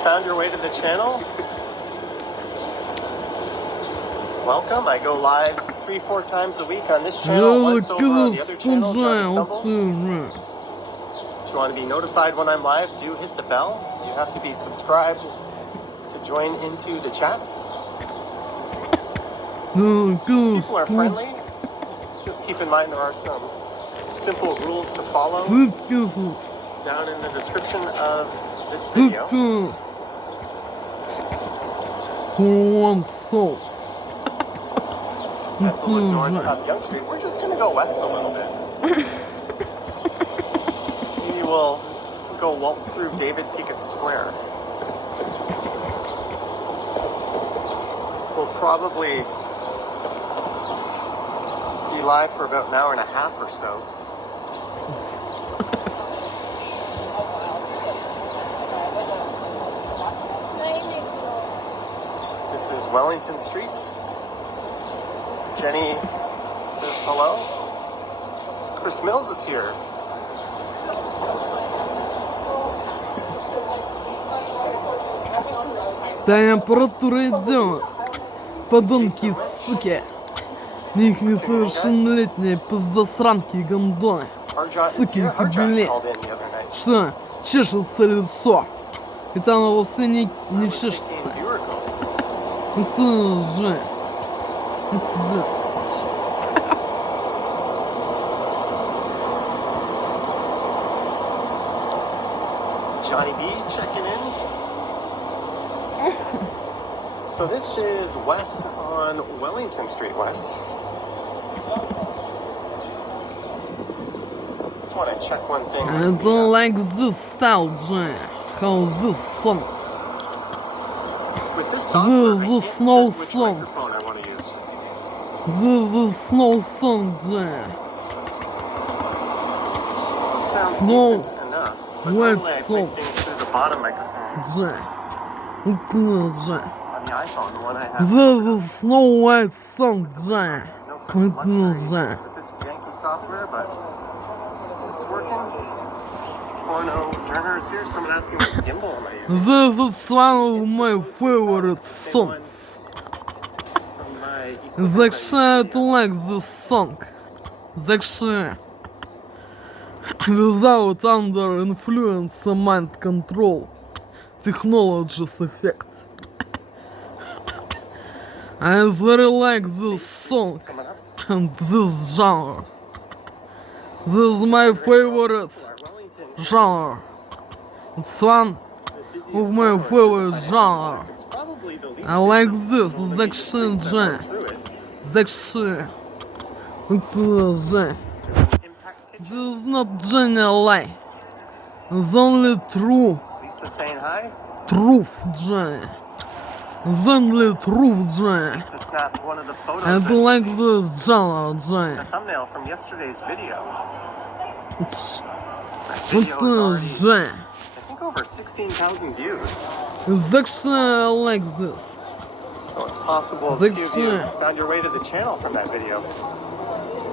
just found your way to the channel? Welcome. I go live 3-4 times a week on this channel, once over on the other channel, Johnny Stumbles. If you want to be notified when I'm live, do hit the bell. You have to be subscribed to join into the chats. People are friendly. Just keep in mind there are some simple rules to follow down in the description of this video. That's a look north up Young Street. We're just going to go west a little bit. Maybe we'll go waltz through David Pickett Square. We'll probably be live for about an hour and a half or so. This is Wellington Street. Jenny says hello. Chris Mills is here. Температура идет. Подонки, суки. Их несовершеннолетние пиздосранки и гондоны. Суки и кобели. Что? Чешется лицо. И там вовсе не чешется. Это же. Johnny B checking in. So this is west on Wellington Street West. Just want to check one thing. I don't like this style, Jay. How this song. With this software, The snow which song. microphone I want to use. The snow song, Jay. Sounds Snow. decent enough, but Wet normally I song. play things through the bottom microphone Jay. on the iPhone, the one I have. The snow white song, Jay. No such luxury with this janky software, but it's working. Porno Journer is here. Someone asking what gimbal am I using? This is one of my favorite songs. From my Actually, I don't like this song. Actually, without under influence mind control, technologies effect. I very like this song coming up. and this genre. This is my favorite Wellington genre. It's one of my favorite genre. It's probably the least I like busy this. one of It's the actually streets that run through it. Actually, it's Impact This Kitchen. is not genuine lie. It's only true Lisa saying hi. truth, Johnny. It's only truth, Johnny. Lisa snapped one of the photos. I that don't you like see. this genre, Johnny. The thumbnail from yesterday's video. It's That video is already, Johnny. I think, over 16,000 views. It's actually I like this. So it's possible a That's few of you it. found your way to the channel from that video.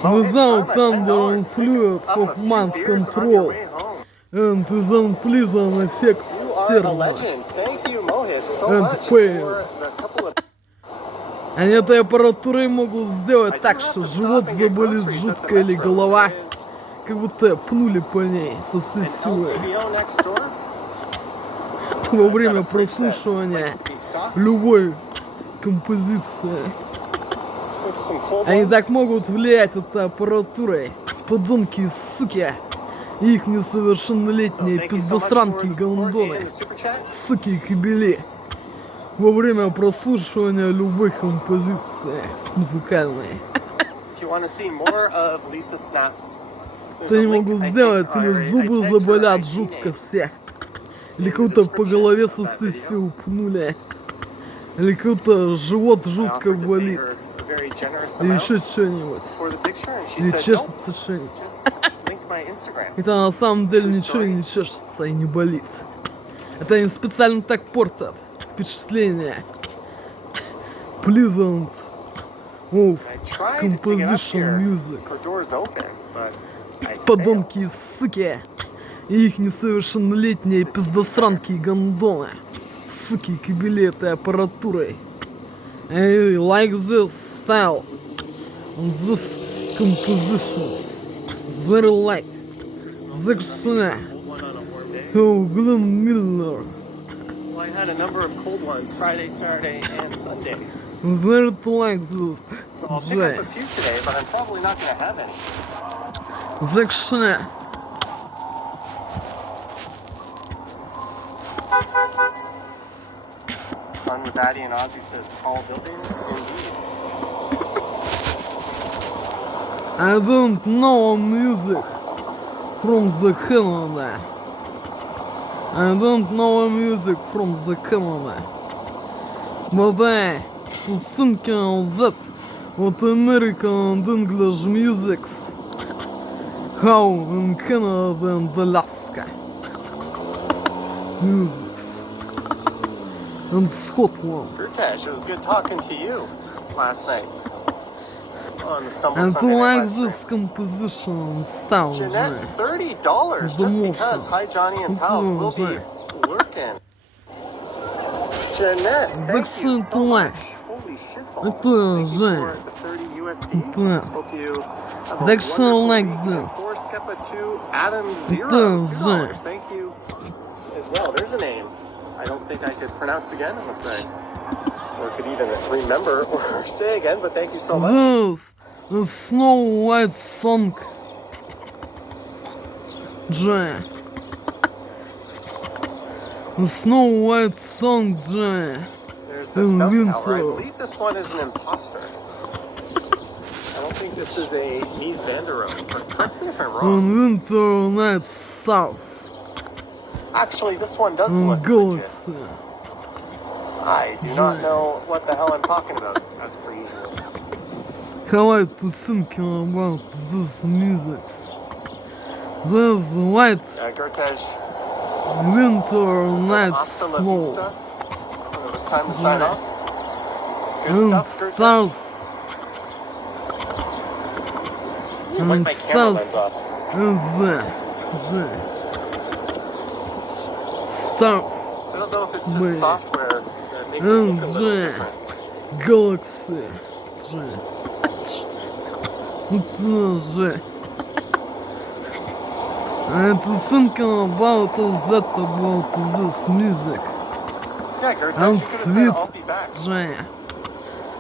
Oh, hey, Without Shauna, under $10. influence Pick up of a few mind beers on your control way home. and the unpleasant effects You are a terror. legend. Thank you, Mohit, so And much fail. for the couple of... Они этой аппаратурой могут I сделать do так, have что to живот stop and get заболит groceries at the жутко или Metro. голова, There is как будто пнули по ней со всей an силы. LCBO next door. Во время прослушивания любой композиции. With some cold Они ones. так могут влиять этой аппаратурой. Подонки, суки. И их несовершеннолетние Thank you so much for пиздосранки и the support гондоны. and the super chat. Суки и кобели. Во время прослушивания любой композиции музыкальной. If you want to see more of Lisa snaps, there's Это a не link, могут I think, сделать, or или I зубы tagged her заболят IG жутко name. все. Или кого-то по голове со всей силы пнули. Или кого-то живот I жутко offered to pay болит. her a very generous Или amount еще что-нибудь. for the picture, and she Или said, чешется nope, что-нибудь. just link my Instagram. Это на самом деле ничего и не чешется и не болит. Это они специально так портят впечатление. Pleasant of I tried to get up composition here music. for doors open, but I Подонки failed. и суки. И их несовершеннолетние пиздосранки и гондоны. суки билеты аппаратурой. I like this style and this composition. Very like the One on a warm day. Oh, Glenn Miller. Well, I had a number of cold ones Friday, Saturday, and Sunday. Very like this. So I'll pick up a few today, but I'm probably not going to have any. The Fun with Addy and Ozzy says tall buildings. Indeed. I don't know music from the Canada. I don't know music from the Canada. But I to think of that what American and English musics. How in Canada and Alaska. Musics. And Scotland. Gurtesh, it was good talking to you last night on the Stumble And Sunday to Night like Live stream. this composition style. Jeanette, $30 just because Hi Johnny and Pals will be working. Jeanette, thank you so much. Holy shit balls. Thank you for the 30 USD. Hope you have a wonderful like week. this. 4 Skepa 2 Adam 0 $2. Thank you as well. There's a name I don't think I could pronounce again, I'm gonna say. Or could even remember or say again, but thank you so much. This is Snow White song. Jay. The Snow White song, Jay. There's the South Tower. I believe this one is an imposter. I don't think this is a Mies van der Rohe, but correct me if I'm wrong. On Winter Night South. Actually, this one does look legit. Galaxy. I do not know what the hell I'm talking about, as per usual. How I to think about this music. There's white Gurtesh, winter night hasta la snow. vista. When it was time to sign off. Good And stuff, Gurtesh. stars. You like my camera lens off. And there. Stars. I don't know if it's just software that makes it And look a little there. different. Galaxy. Jay. And to think about that about this music. Yeah, Gurtesh, And you could have said sweet I'll be back. Jay.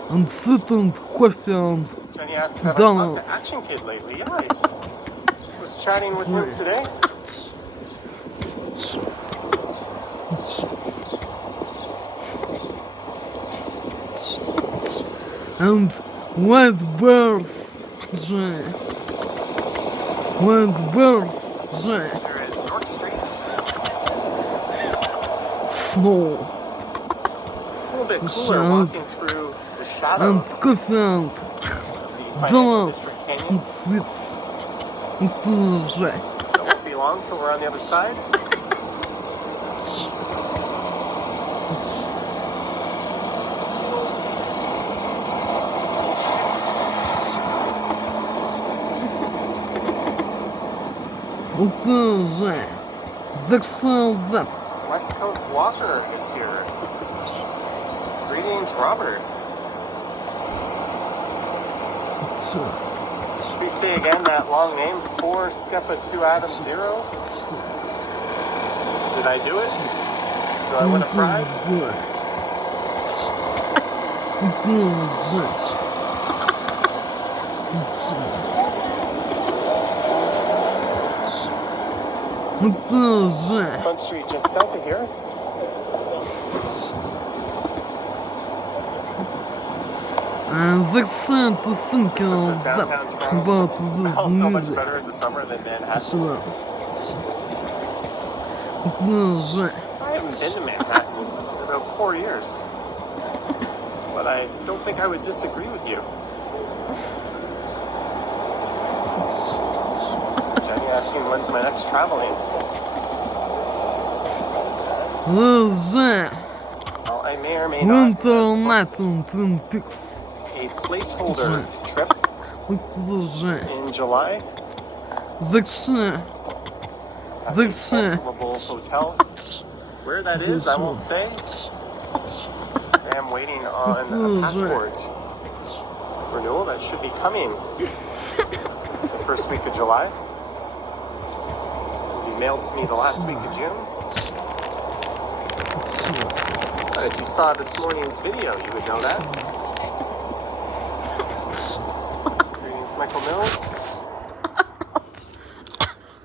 And sweet and coffee and Jenny asks, have I Donald's. talked to Action Kid lately? Yeah, I was chatting with him today. And white bears, Jay. White bears, Jay. There is York Street. Snow. It's a little bit cooler Sound. walking through the And shadows coffee and of the financial donuts district and canyon. sweets. And Jay. It won't be long till we're on the other side. Jay. That. West Coast Walker is here. Greetings, Robert. Please say again that long name, 4 Skepa 2 Adam 0. Did I do it? Do I win a prize? Front Street just south of here. And accent to think This is of that downtown Toronto. about Smells this so much music. better in the summer than Manhattan. Jay. I haven't been to Manhattan in about 4 years. But I don't think I would disagree with you. Jenny asking when's my next traveling. Jay. Well, I may or may not Winter have night on Twin Peaks. a placeholder trip Jay. in July. Jay. At a cancelable hotel. Where that is, I won't say. I am waiting on a passport renewal that should be coming the first week of July. It'll be mailed to me the last week of June. But if you saw this morning's video, you would know that. Greetings, Michael Mills.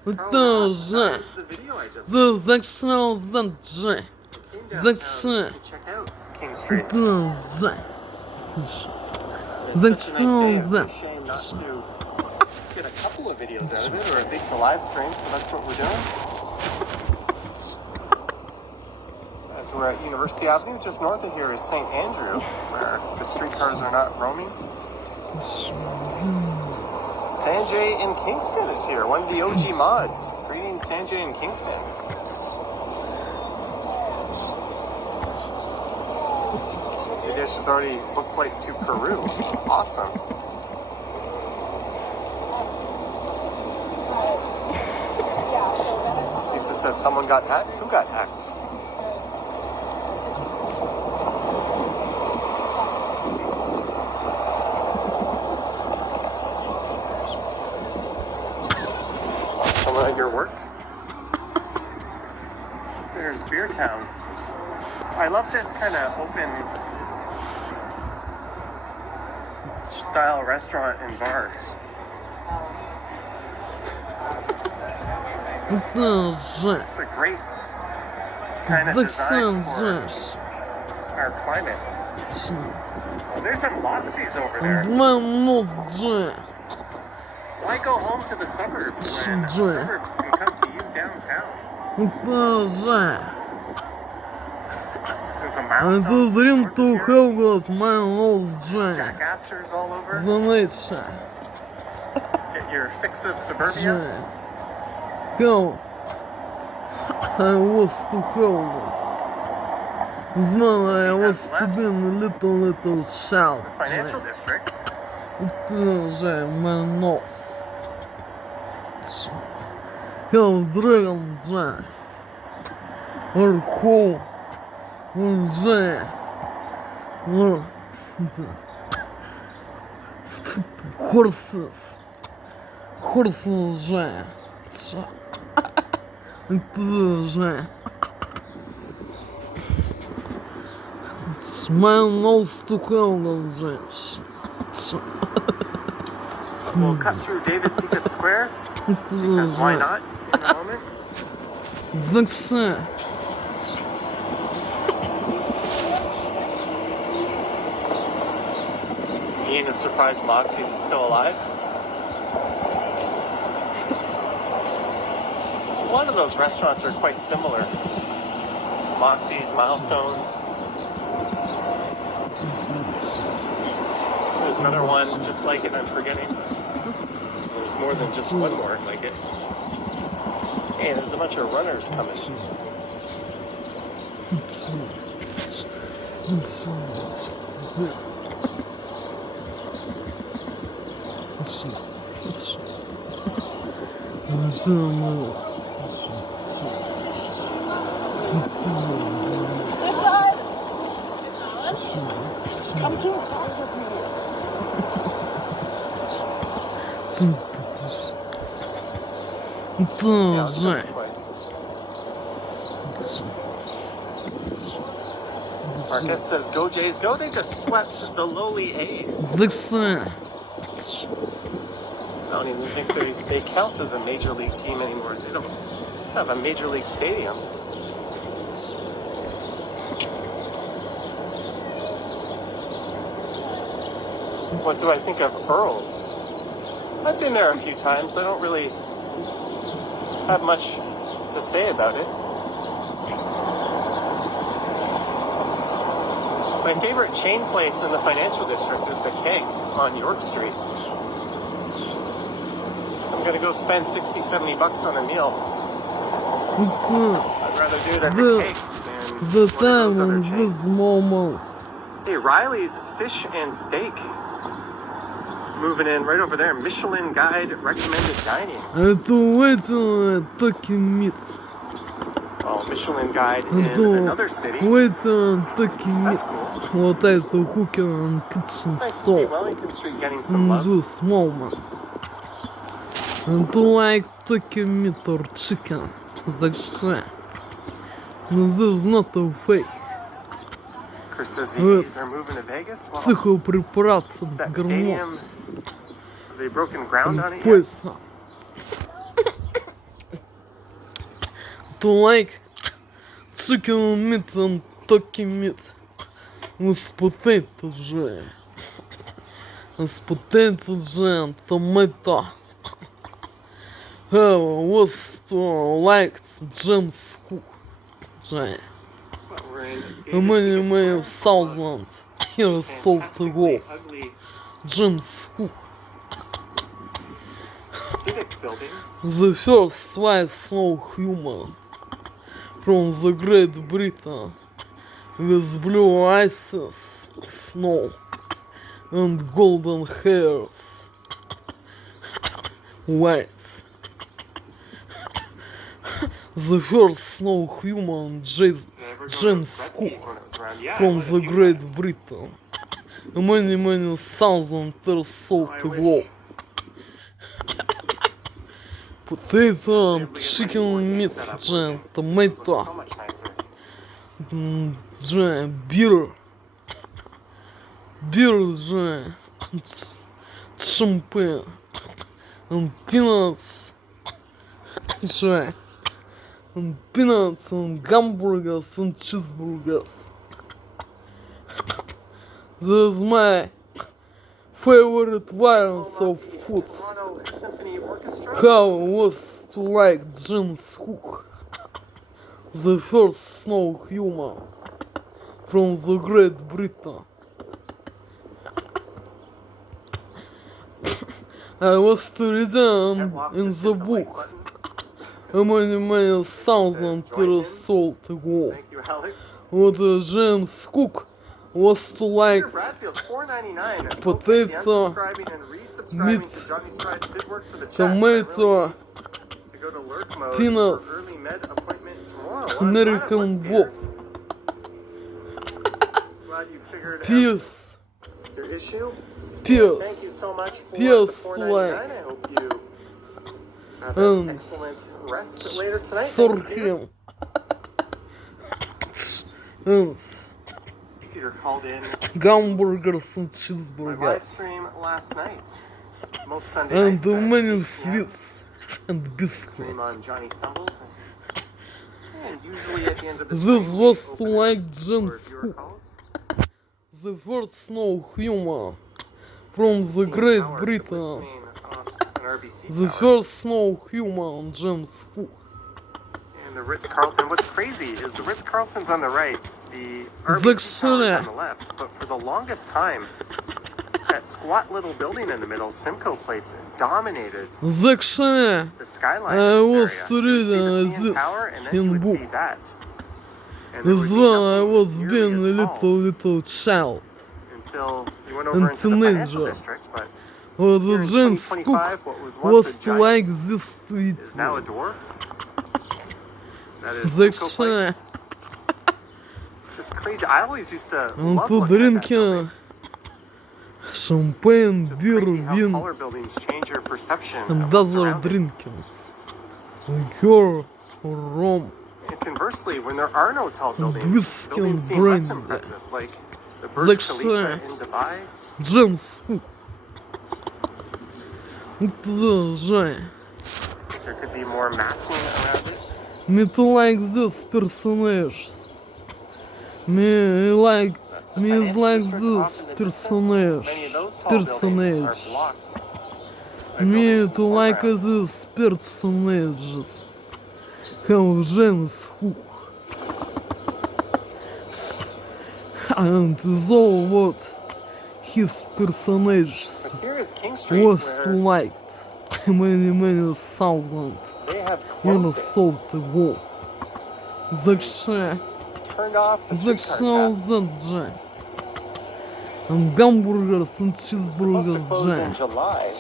Тоже. This is the video I just Зачем зачем? came down Зачем? to check out King Street. Тоже. It's such a nice day. It'd be a shame not to get a couple of videos out of it, or at least a live stream, so that's what we're doing. As we're at University Avenue, just north of here is St. Andrew, where the streetcars are not roaming. Sanjay in Kingston is here, one of the OG mods. Greetings, Sanjay in Kingston. The dish has already booked flights to Peru. Awesome. Lisa says someone got hacked. Who got hacked? Someone at your work? There's Beer Town. I love this kind of open style restaurant and bars. Тоже. It's a great kind of design for our climate. Oh, there's some Moxies over there. Тоже. Why go home to the suburbs when the suburbs can come to you downtown? Тоже. There's a Это milestone. дрим тухал my nose. Jack Astor's all over. Заметься. Get your fix of suburbia. How I was to home. Знала I was to be in a little shout. Financial district. Тоже my nose. How dragon Джа. Or who. Уже. Horses. Horses же. Тоже. My nose to hell же. We'll cut through David Pickett Square. Because why not? In a moment. Зачем? Ian is surprised Moxie's is still alive. A lot of those restaurants are quite similar. Moxie's, Milestones. There's another one just like it, I'm forgetting. There's more than just one more like it. Hey, there's a bunch of runners coming. Come to house with me. Yeah, let's go this way. Marquez says, go Jays, go. They just swept the lowly A's. Зачем? I don't even think they count as a major league team anymore. They don't have a major league stadium. What do I think of Earl's? I've been there a few times. I don't really have much to say about it. My favorite chain place in the financial district is the Keg on York Street. I'm gonna go spend 60, 70 bucks on a meal. I'd rather do it at the Keg than The one of those other time chains. with moments. Hey, Riley's Fish and Steak. Moving in right over there. Michelin Guide recommended dining. Это таки мид. Oh Michelin guide in Это another city. это такие That's cool. вот это cooking kitchen It's nice to see store Wellington Street getting in some love. this moment. And like taking meat or chicken, actually. This is not a fake. Chris says the A's are moving to Vegas. Well, Психопрепарация is that stadium, гормон. have they broken ground on it yet? Пояса. To like chicken meat and turkey meat with potato jam. With potato jam, tomato. Was to like James Cook jam. But we're in David Many, Pickett's many store. thousand years old ago. Fantastically ugly James Cook, civic building. the first white snow human from the Great Britain, with blue eyes, snow, and golden hairs. White. The first snow human, Did I ever go to James Gretzky's Cook, when it was around? Yeah, I from went a the few Great times. Britain. Many, many thousand years old I ago. wish Potato they and would get chicken more meat, set up jam, working. This would tomato, look so much nicer. jam, beer, jam, champagne, and peanuts, jam, and peanuts and hamburgers and cheeseburgers. This is my favorite variants of food. Toronto Symphony Orchestra. How was to like James Cook, the first snow human from the Great Britain. I was to read Headlocks in just the hit the like book button. many, many thousand Says join years old ago. Thank you, Alex. What James Cook was to like Peter Bradfield, $4.99. Potato, Unsubscribing and resubscribing meat, to Johnny Strides did work for the chat. tomato, To go to lurk mode peanuts, for early med appointment tomorrow. American Bob, Glad you figured out peas, your issue. Thank peas, you so much for peas the to $4.99. like, I hope you have an and excellent rest later tonight. Thank you, Peter. sorghum, and Peter called in hamburgers and my live cheeseburgers, stream last night. Most Sunday and nights at many 8 p.m. sweets and Stream biscuits. on Johnny Stumbles. And usually at the end of the This stream, we was to open it like up James for viewer Cook, calls. the first snow human from the CN Great Tower to Britain. listening off an RBC The tower. first snow human, James Cook. And the Ritz-Carlton. What's crazy is the Ritz-Carlton's on the right, the RBC tower's on the left. But for the longest time, that squat little building in the middle, Simcoe Place, dominated Actually, the skyline I in was this area. You would see the reading CN this Tower, and then in you would see book. that. And there would as be well I nothing was nearly being as a tall little child. until you went over and into the financial teenager. district. But Or here the in James Cook 2025, what was was once a to like giant this tweet. is now a dwarf. That is The Simcoe Place. It's just crazy. I always used to And love to looking at that building. drinking champagne, It's just beer, crazy how wine, taller buildings change your perception and of what's other around it. drinkings. Liqueur or rum. And conversely, when there are no tall buildings, whiskey buildings and seem less brandy. impressive, like the Burj Khalifa Actually, in Dubai. James Cook. Это же. There could be more massing around it. Me to like this personages. Me like That's the me is financial like district this off in the distance. personage. Many of those tall buildings Personage. are blocked by Me buildings to in the like foreground. this personages. How James Cook. And is all what his personages But here is King Street, was where liked many thousand they have years closed it, old ago. Actually, turned off the streetcar taps. that Jane. And hamburgers and It's supposed to cheeseburgers close in Jane. July.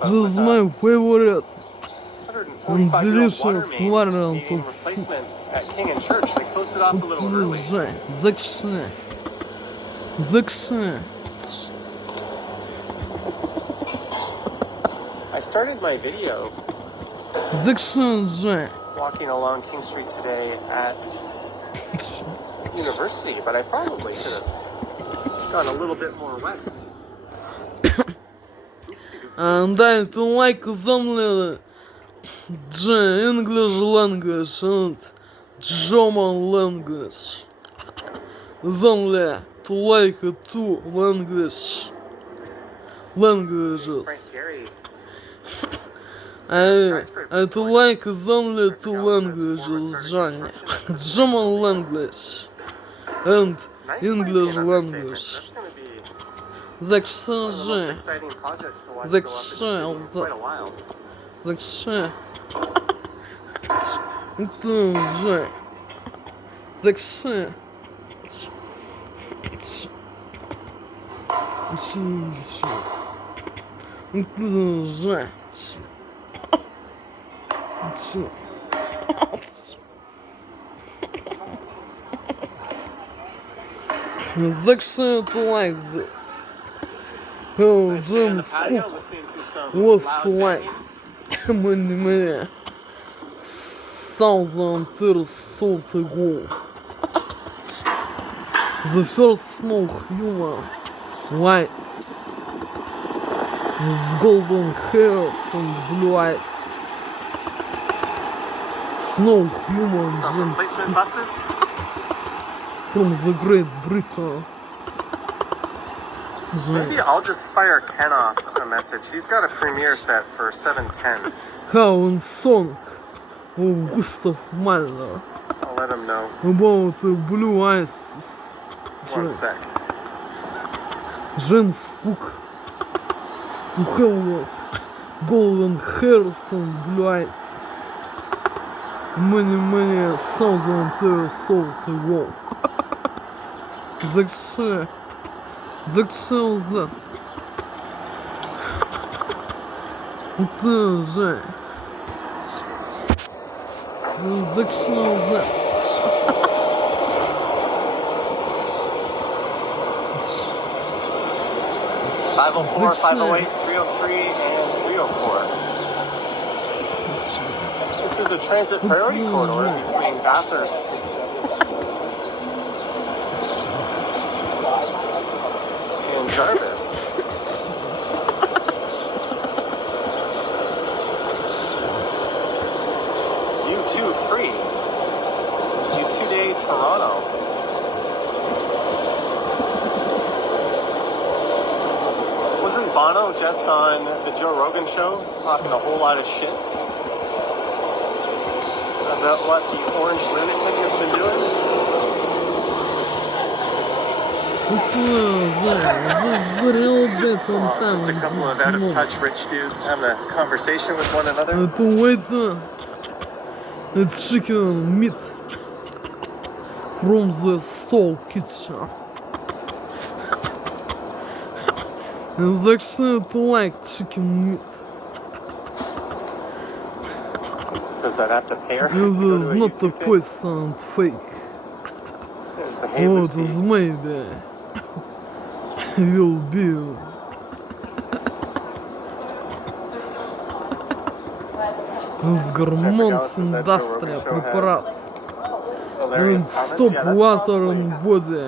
But This with is a my favorite Delicious water became replacement at King and Church. They closed it off a little early. Закши. Закши. I started my video Закши. walking along King Street today at University, but I probably should have gone a little bit more west. And I don't like some English language and German language. Only to like two languages. Frank Gehry. I to like only two languages, Johnny. German language and English language. That's gonna be one of the most Закши. exciting projects to watch The go up in the city in quite a while. Закши. Это же. Закши. Это же. Закши to like this. Oh, I stay on the James patio Cook listening to some was loud to like bangings. many thousand years ago. The first snow human, white, with golden hairs and blue eyes. Snow human Some James replacement buses. from the Great Britain. Maybe I'll just fire Ken off a message. He's got a premiere set for 7:10. How and song of Gustav Mahler I'll let him know. about the blue eyes. One sec. James Cook to have golden hairs and blue eyes. Many thousand years ago. Закши. Закшил за. Это же. Закшил за. 504, 508, 303, and 304. This is a transit priority corridor between Bathurst and Jarvis. U2 free. U2 day Toronto. Wasn't Bono just on the Joe Rogan show talking a whole lot of shit about what the orange lunatic has been doing? Just a couple of out-of-touch rich dudes having a conversation with one another. Это waiter. It's chicken meat from the stall kitchen. It's actually like chicken meat. Says I'd have to pay her. It is to go to not a YouTube thing. poison fake. There's the hay Oh, it Lucy. is maybe will be. С гормонс индустрия препарат. And Hilarious comments. stop Yeah, that's water probably and body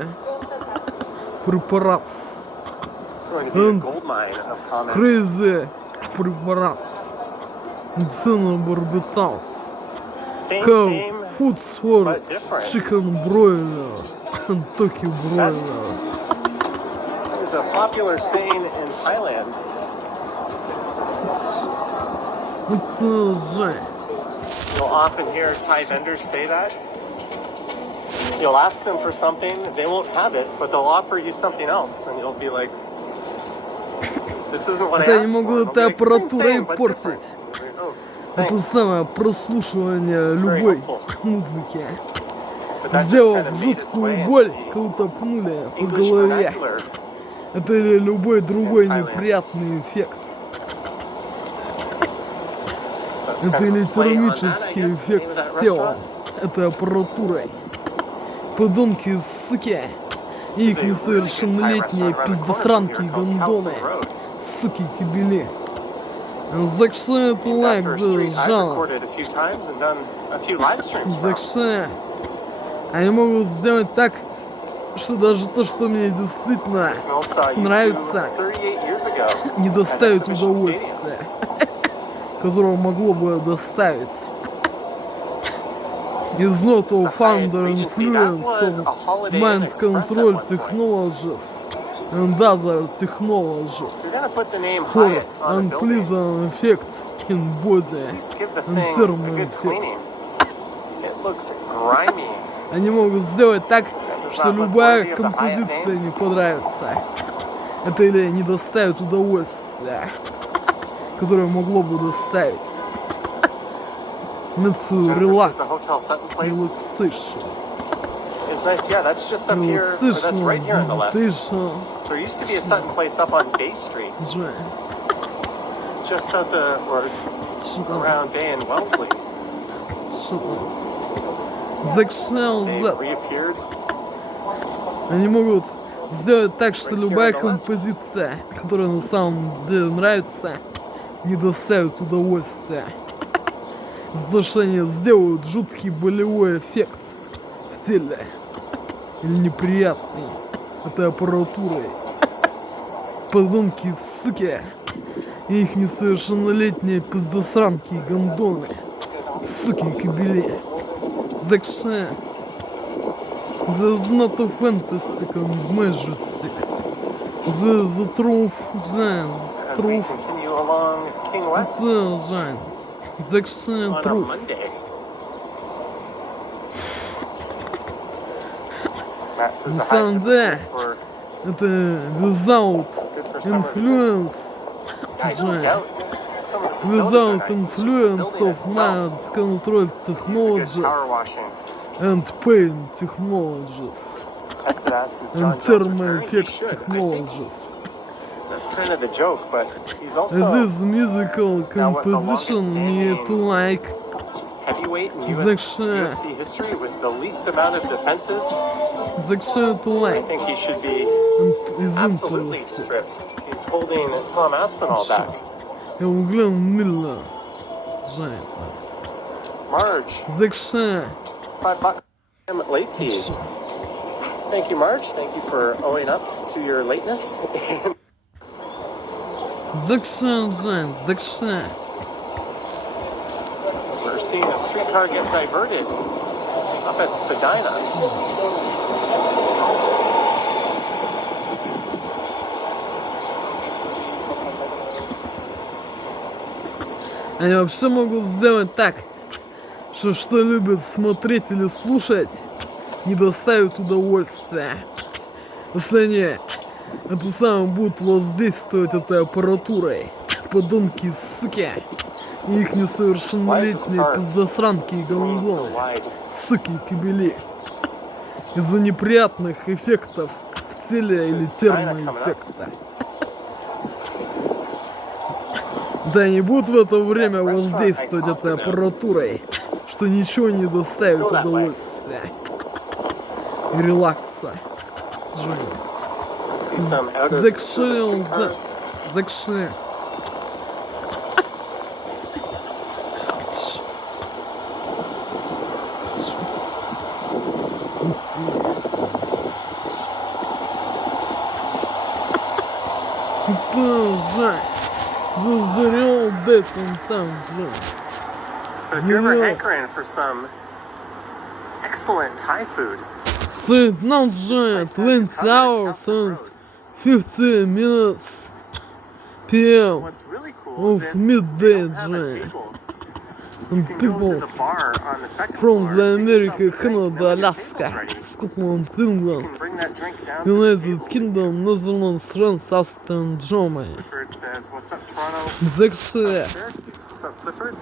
препарат. going to be a and gold mine of comments. Crazy препарат. Цена барбиталс. Same, How food for but different. chicken broiler, Kentucky broiler. There's a popular saying in Thailand. Это же. You'll often hear Thai vendors say that. You'll ask them for something, they won't have it, but they'll offer you something else, and you'll be like, this isn't what I Я asked не for. могу And they'll этой be like, "Same, аппаратурой same, but портить. different." Oh, Это thanks. самое прослушивание It's very любой helpful. музыки. But that just Сделав kind of made its way жуткую into боль, the кого-то пнули по English голове. vernacular. Это или любой другой Thailand. неприятный эффект. But It's Это kind или of play on that, I термический guess, the name of эффект that всех restaurant. этой аппаратурой. Подонки, суки, и их There's a really good Thai несовершеннолетние restaurant around the corner from пиздосранки и here called гондоны, Kelson Road. суки и кобели. Так что это Named лайк after a за street I've жанр. recorded a few times and done a few live streams from. Так что они могут сделать так, что даже то, что мне действительно This mill saw you нравится, 38 years ago не at доставит Exhibition Stadium. удовольствия, которого могло бы доставить. Is not a founder influence of mind control technologies and other technologies You're gonna put the name for Hyatt on a building. unpleasant effects in body Please give the and thing a thermal good effects. cleaning. It looks grimy. Они могут сделать так, что любая worthy of the Hyatt композиция name. не понравится. Это или не доставит удовольствия, которое могло бы доставить. Jennifer Relax, says the hotel Sutton Place relaxation, is nice. Yeah, that's just up here. Or that's right here on the left. relaxation, There used to be a Sutton Place up on Bay Street, just south of or around Bay and Wellesley. They've reappeared. Они могут сделать так, что любая композиция, которая на самом деле нравится, не доставит удовольствия. За что они сделают жуткий болевой эффект в теле. Или неприятный этой аппаратурой. Подонки, суки, и их несовершеннолетние пиздосранки и гондоны. Суки и кобели. Так что there's not a fantastic and majestic. The truth, the As we truth, continue along King West the так что on a truth. Monday. Matt says the На Hyatt самом is деле, for это without good for summer visits. influence, I don't Джей. doubt some of the facilities are Without nice. It's just the influence building of itself mind control needs a good technologies power washing. and pain technologies Tested asks is and John Jones thermal returning? He effect should. I think technologies. that's kind of the joke, but he's also This musical now what, the composition me longest to like. heavyweight in Зачем? UFC history with the least amount of defenses. Так что это I like think he should be and absolutely is stripped. He's holding Tom Aspinall back. Я углем мило. Жай. Marge, Так что $5 late fees. Thank you, Marge. Thank you for owing up to your lateness. так что, Жай, так что. We're seeing a streetcar get diverted up at Spadina. Они вообще могут сделать так, что любят смотреть или слушать, не доставит удовольствия. Если они это самое будут воздействовать этой аппаратурой, подонки, суки, и их несовершеннолетние пиздосранки и Swinging so гондоны, wide. суки и кобели, из-за неприятных эффектов в теле или термоэффекта. Да, они будут в это время воздействовать этой аппаратурой, что ничего не доставит удовольствия и релакса. See some out of Закшил, streetcars. закшил. Жай. Зазрел бэтом там, Жай. But if you're ever Yeah. hankering for some excellent Thai food, Стоит нам, Жай, 20 hours and 50 minutes PM what's really cool is of if midday, you don't have a Jay. table, And you can go people to the bar on the second from floor, the get yourself America, a drink, Canada, and then when your Alaska, table's ready, Scotland, you England, can bring that drink down to the United table. Kingdom, Netherlands, France, Austria and Germany. Clifford says, "What's up, Toronto?" Так что Syracuse. What's up, Clifford?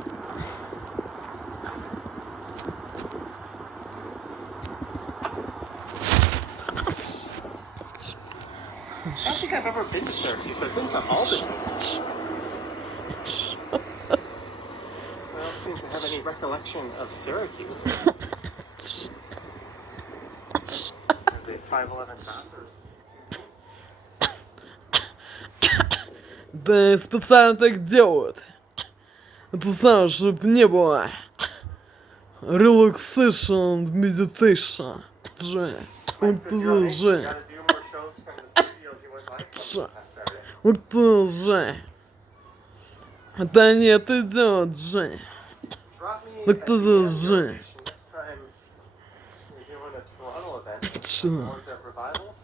I don't think I've ever been to Syracuse. I've been to Albany. Well, any recollection of Syracuse? There's a 511 Bathurst. Да специально так делают. Это самое, чтобы не было relaxation, meditation. Же. Вот Since you're это amazing, you же. gotta do more shows from the studio you went live from this past Saturday. Вот это же. Это не это делает же. Drop me Look a to DM the your J. location next time you're doing a Toronto event. Sure. The ones at Revival.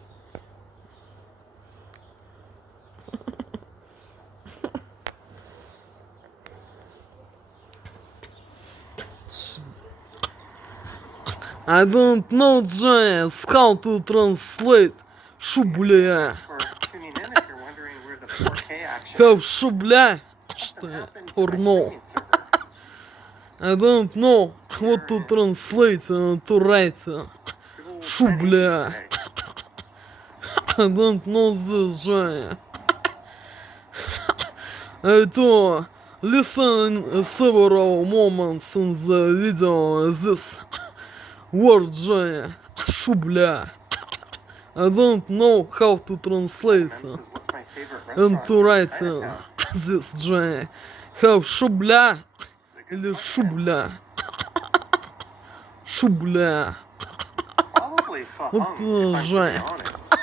I don't know just how to translate шубля. For tuning in if you're wondering where the 4K action How шубля? Что? happened to Or my no? streaming server. I don't know what to translate to write. Good old Шубля. Chinese today. I don't know this же. To listen several moments in the video this word же. Шубля. I don't know how to translate Mem says, what's my favorite and restaurant to in write Chinatown? this же. How шубля It's a good или question. шубля? Шубля. Probably Fahung, if I'm to be Жай. honest.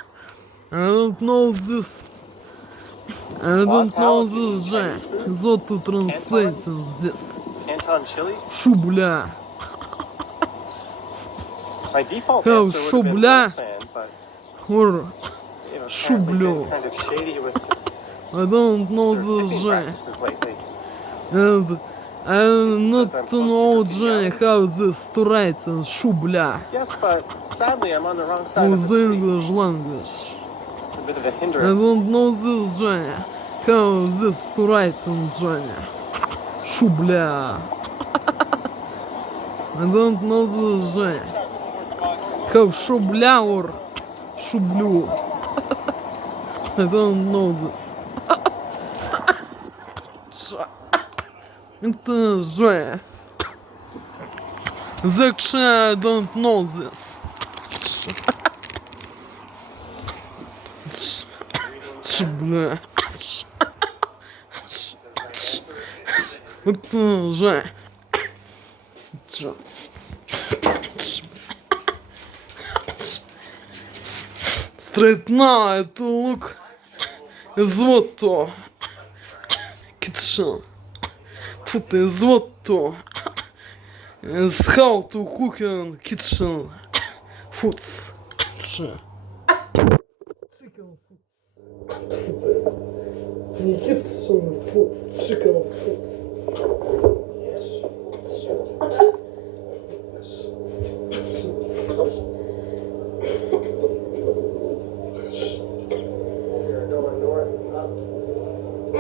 I don't know this. I don't know this же. What to translate this. Canton chili? Шубля. My default How answer would have been шубля? Wilson, but Or they've apparently Шублю. been kind of shady with I don't know their this tipping же. practices lately. And I not to know же how this to write шубля. Yes, but sadly I'm on the wrong side of With the street. English language. It's a bit of a I hindrance. don't know this же. How this to write же. Шубля. I don't know this же. How шубля or шублю. I don't know this. Это же. Actually, I don't know this. Шубля. Это же. Straight now, это look is what to. Kitchen. Тут is what to. Is how to cook in kitchen foods. Chicken food. Не kitchen foods, chicken foods. You're going north, up.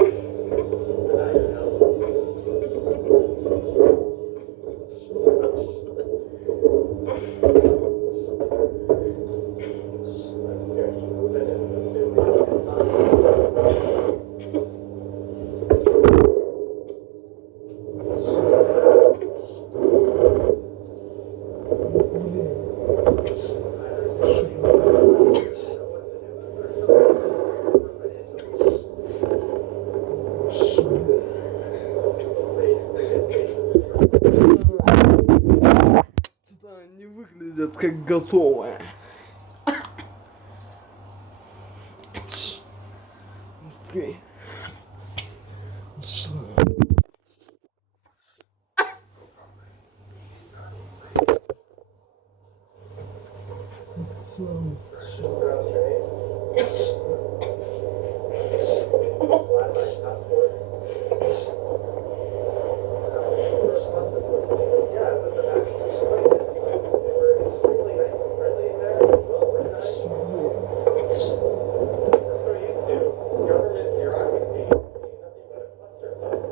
Что-то они выглядят как готовые. Окей. So used to government bureaucracy being nothing but a cluster.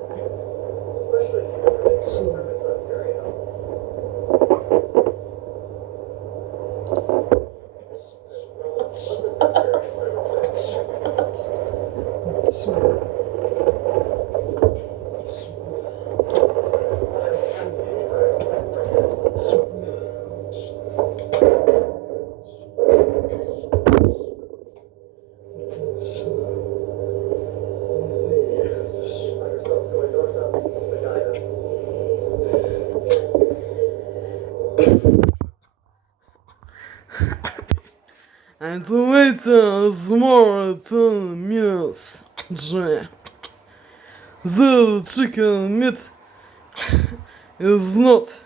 And the waiter is more than meals, J. The chicken meat is not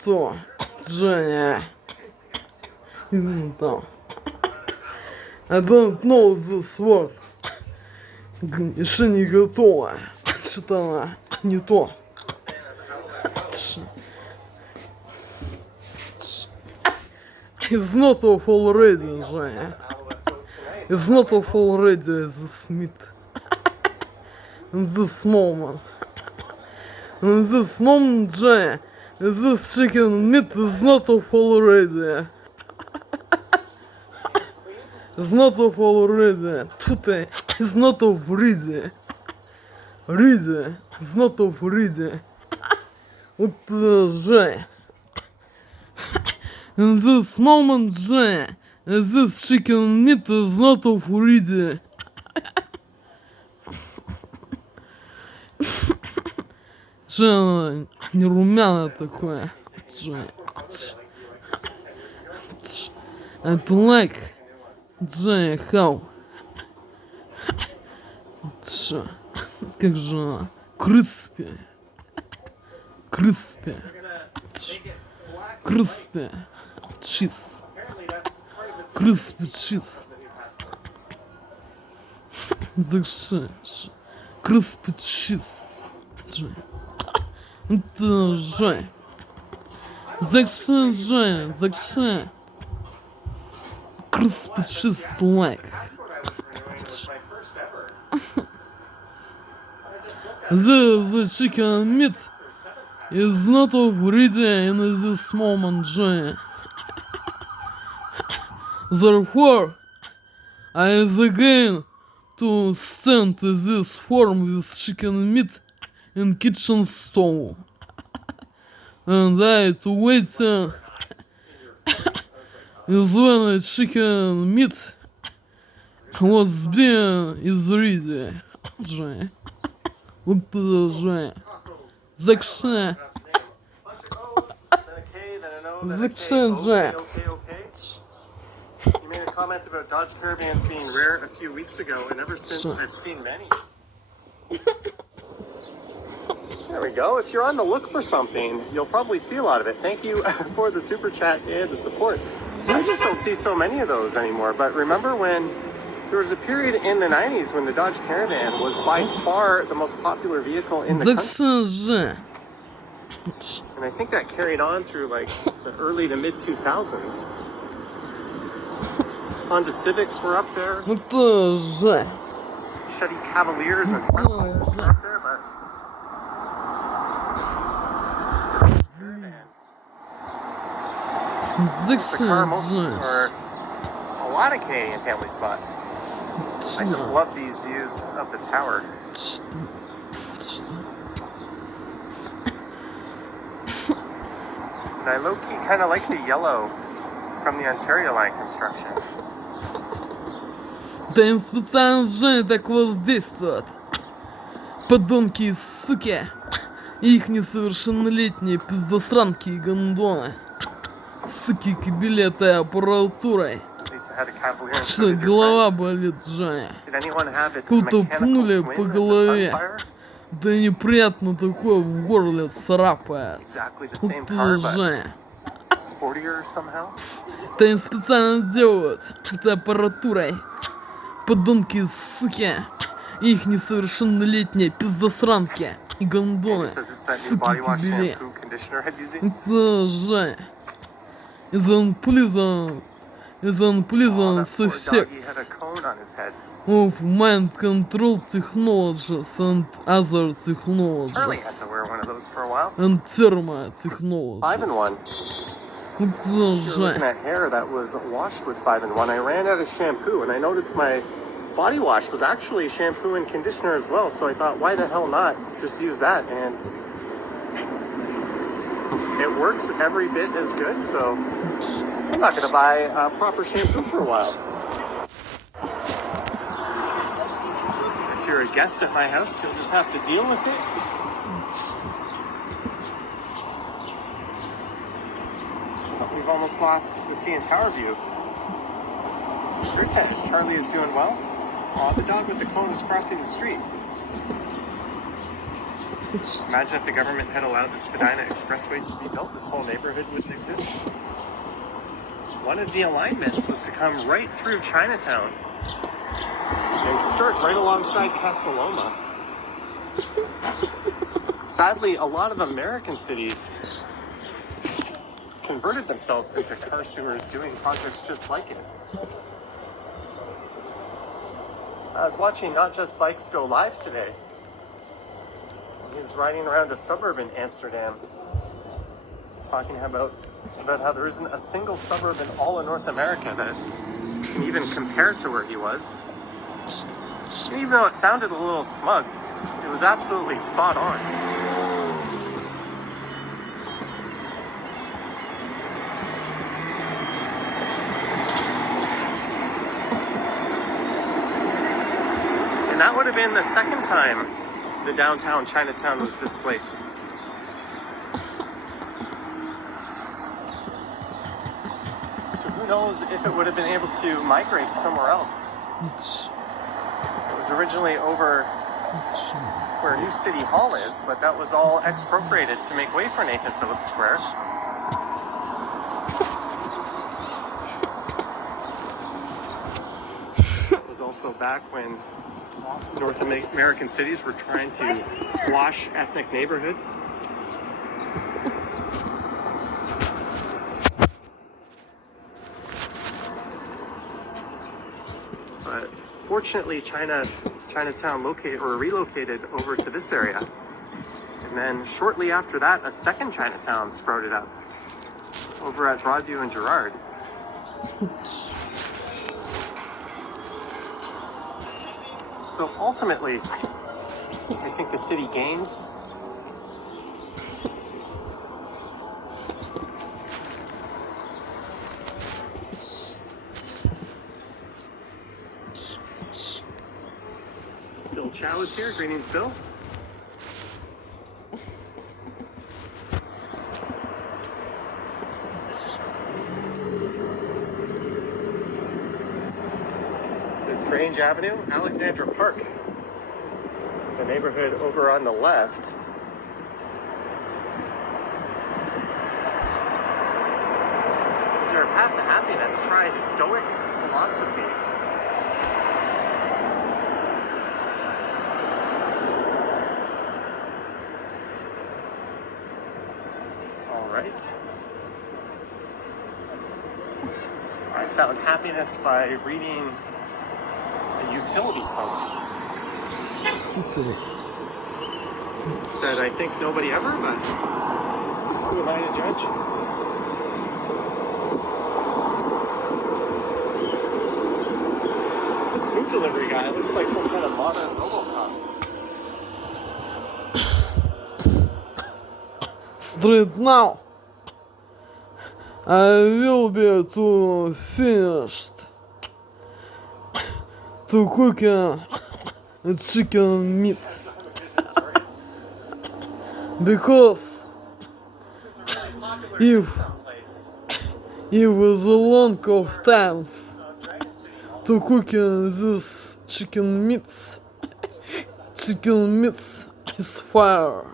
to, J. I don't know this word. Еще не готово. Что-то она не то. It's not off already, Женя. It's not off already, this meat. In this moment. In this moment, Женя, this chicken meat is not off already. It's not off already. Tute, it's not off ready. Ready. It's not off ready. Вот, Женя. In this moment, Женя, this chicken meat is not off ready. Женя, не румяное такое. Женя. I don't like. Женя, how? Чё? Как же она? Crispy. Crispy. Crispy. Cheese. Crispy cheese. Закши. Crispy cheese. Женя. Это Женя. Закши, Женя. Закши. Crispy cheese like. The chicken meat is not ready in this moment, Jenny. Therefore, I again to stand this form with chicken meat in kitchen stove. And I to wait is when the chicken meat was being is ready. Jenny. Вот это Женя. Закши. Закши, Женя. You made a comment about Dodge Caravans being rare a few weeks ago, and ever since I've seen many. There we go. If you're on the look for something, you'll probably see a lot of it. Thank you for the super chat and the support. I just don't see so many of those anymore. But remember when there was a period in the 90s when the Dodge Caravan was by far the most popular vehicle in the country. And I think that carried on through like the early to mid 2000s. Honda Civics were up there. Chevy Cavaliers and stuff were up there, but the car most for a lot of Canadian family spot. I just love these views of the tower. And I low-key kind of like the yellow from the Ontario line construction. Да им специально Женя так воздействует. Подонки и суки. И их несовершеннолетние пиздосранки и гондоны. Суки кабилеты аппаратурой. Что голова болит, Женя. Кого-то пнули по голове. Да неприятно такое в горле царапает. Вот это Женя. Это им специально делают. Это аппаратурой. Подонки, суки. Их несовершеннолетние пиздосранки и гондоны. Суки кабели. Это Женя. Is unpleasant effects of mind control technologies and other technologies and thermo technologies. 5-in-1. You're looking at hair that was washed with 5-in-1. I ran out of shampoo and I noticed my body wash was actually shampoo and conditioner as well. So I thought, why the hell not just use that? And it works every bit as good, so I'm not going to buy proper shampoo for a while. If you're a guest at my house, you'll just have to deal with it. almost lost the CN Tower view. Rutej, Charlie is doing well. Aw, the dog with the cone is crossing the street. Imagine if the government had allowed the Spadina Expressway to be built, this whole neighborhood wouldn't exist. One of the alignments was to come right through Chinatown and skirt right alongside Casa Loma. Sadly, a lot of American cities converted themselves into car sewers doing projects just like it. I was watching Not Just Bikes go live today. He was riding around a suburb in Amsterdam, talking about how there isn't a single suburb in all of North America that can even compare to where he was. And even though it sounded a little smug, it was absolutely spot on. And that would have been the second time the downtown Chinatown was displaced. So who knows if it would have been able to migrate somewhere else. It was originally over where New City Hall is, but that was all expropriated to make way for Nathan Phillips Square. It was also back when North American cities were trying to squash ethnic neighborhoods. But fortunately, Chinatown relocated over to this area. And then shortly after that, a second Chinatown sprouted up over at Broadview and Girard. So ultimately, I think the city gained. Bill Chow is here. Greetings, Bill. This is Grange Avenue, Alexandra Park. The neighborhood over on the left. Is there a path to happiness? Try Stoic philosophy. All right. I found happiness by reading a utility post. Said, I think nobody ever, but who am I to judge? This food delivery guy looks like some kind of modern RoboCop. Straight now. I will be to finished to cook chicken meat because if with a long of times to cook this chicken meat is fire.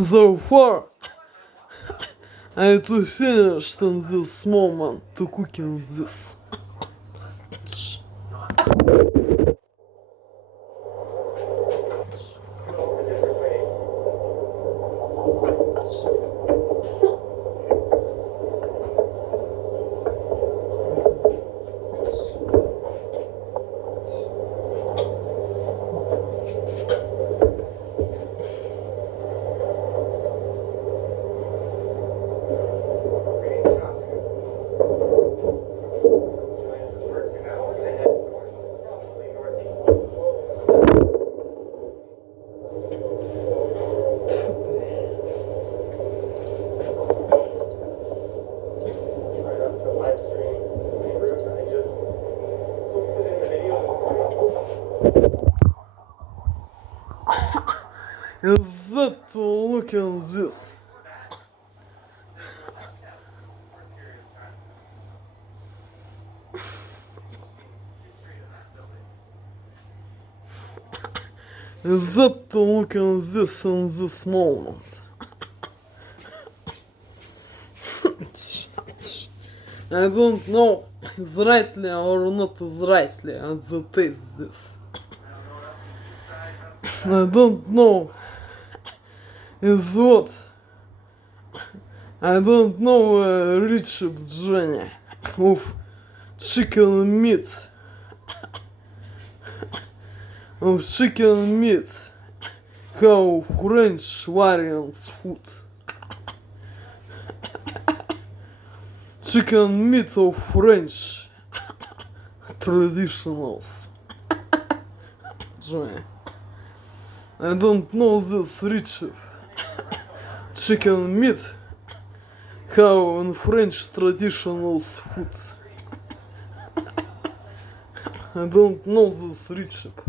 Therefore, I to finish in this moment to cooking this. Is that to look at this? Is that to look at this in this moment? I don't know is rightly or not is rightly and the taste this. I don't know is what. I don't know recipe Jenny of chicken meat. Of chicken meat. How French variants food. Chicken meat of French traditionals. Joy. I don't know this recipe. Chicken meat. How in French traditionals food. I don't know this recipe.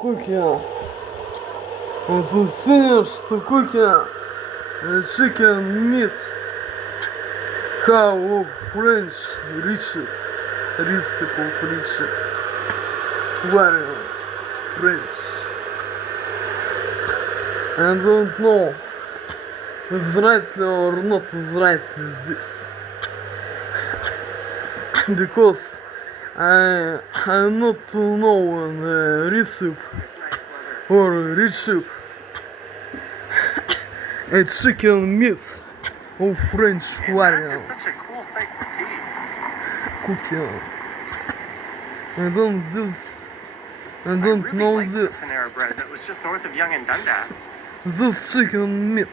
Cooking. And to finish the cooking, chicken meat, how of French recipe, very French. I don't know is rightly or not is rightly this, because I not know the recipe or recipe a chicken meat of French variants. It's such a cool sight to see. Cooking. I don't really know like this. The Panera bread that was just north of Yonge and Dundas. This chicken meat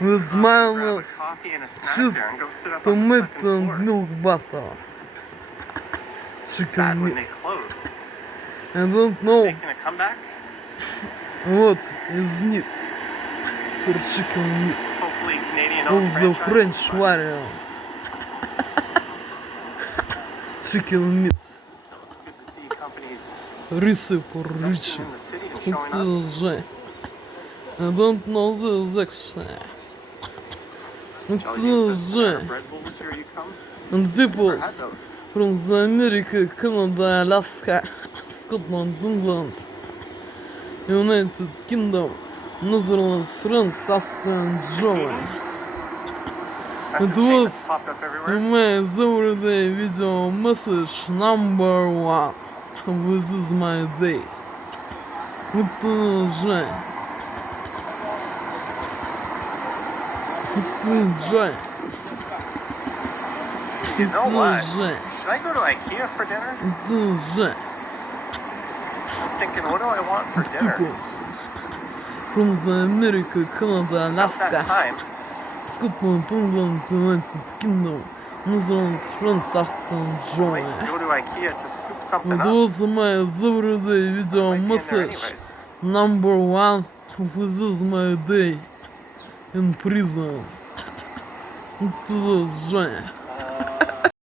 with Grab a mayonnaise, coffee and a snack cheese, there and go sit up on the tomato second floor. and milk butter. Sad Chicken when meat. they closed. I don't know Making a comeback? what is neat for chicken meat Hopefully Canadian owned of the franchise. French variant. Chicken meat, So it's good to see companies recipe or investing recipe. in the city and showing up. I don't know this actually. Shall we use the Panera bread bowls here you come? And people Never had those. from the America, Canada, Alaska, Scotland, England, United Kingdom, Netherlands, France, Austria and Germany. That's It a chain was that's popped up everywhere. my everyday video message number one. This is my day. You know what? Should I go to IKEA for dinner? I'm thinking, what do I want for dinner? From the America, Canada, About that Alaska, time. Scotland, England, United Kingdom, Netherlands, France, Austria and I Germany. might go to IKEA to scoop something It up. was my everyday video Might be in there message anyways. number one. This is my day in prison. It was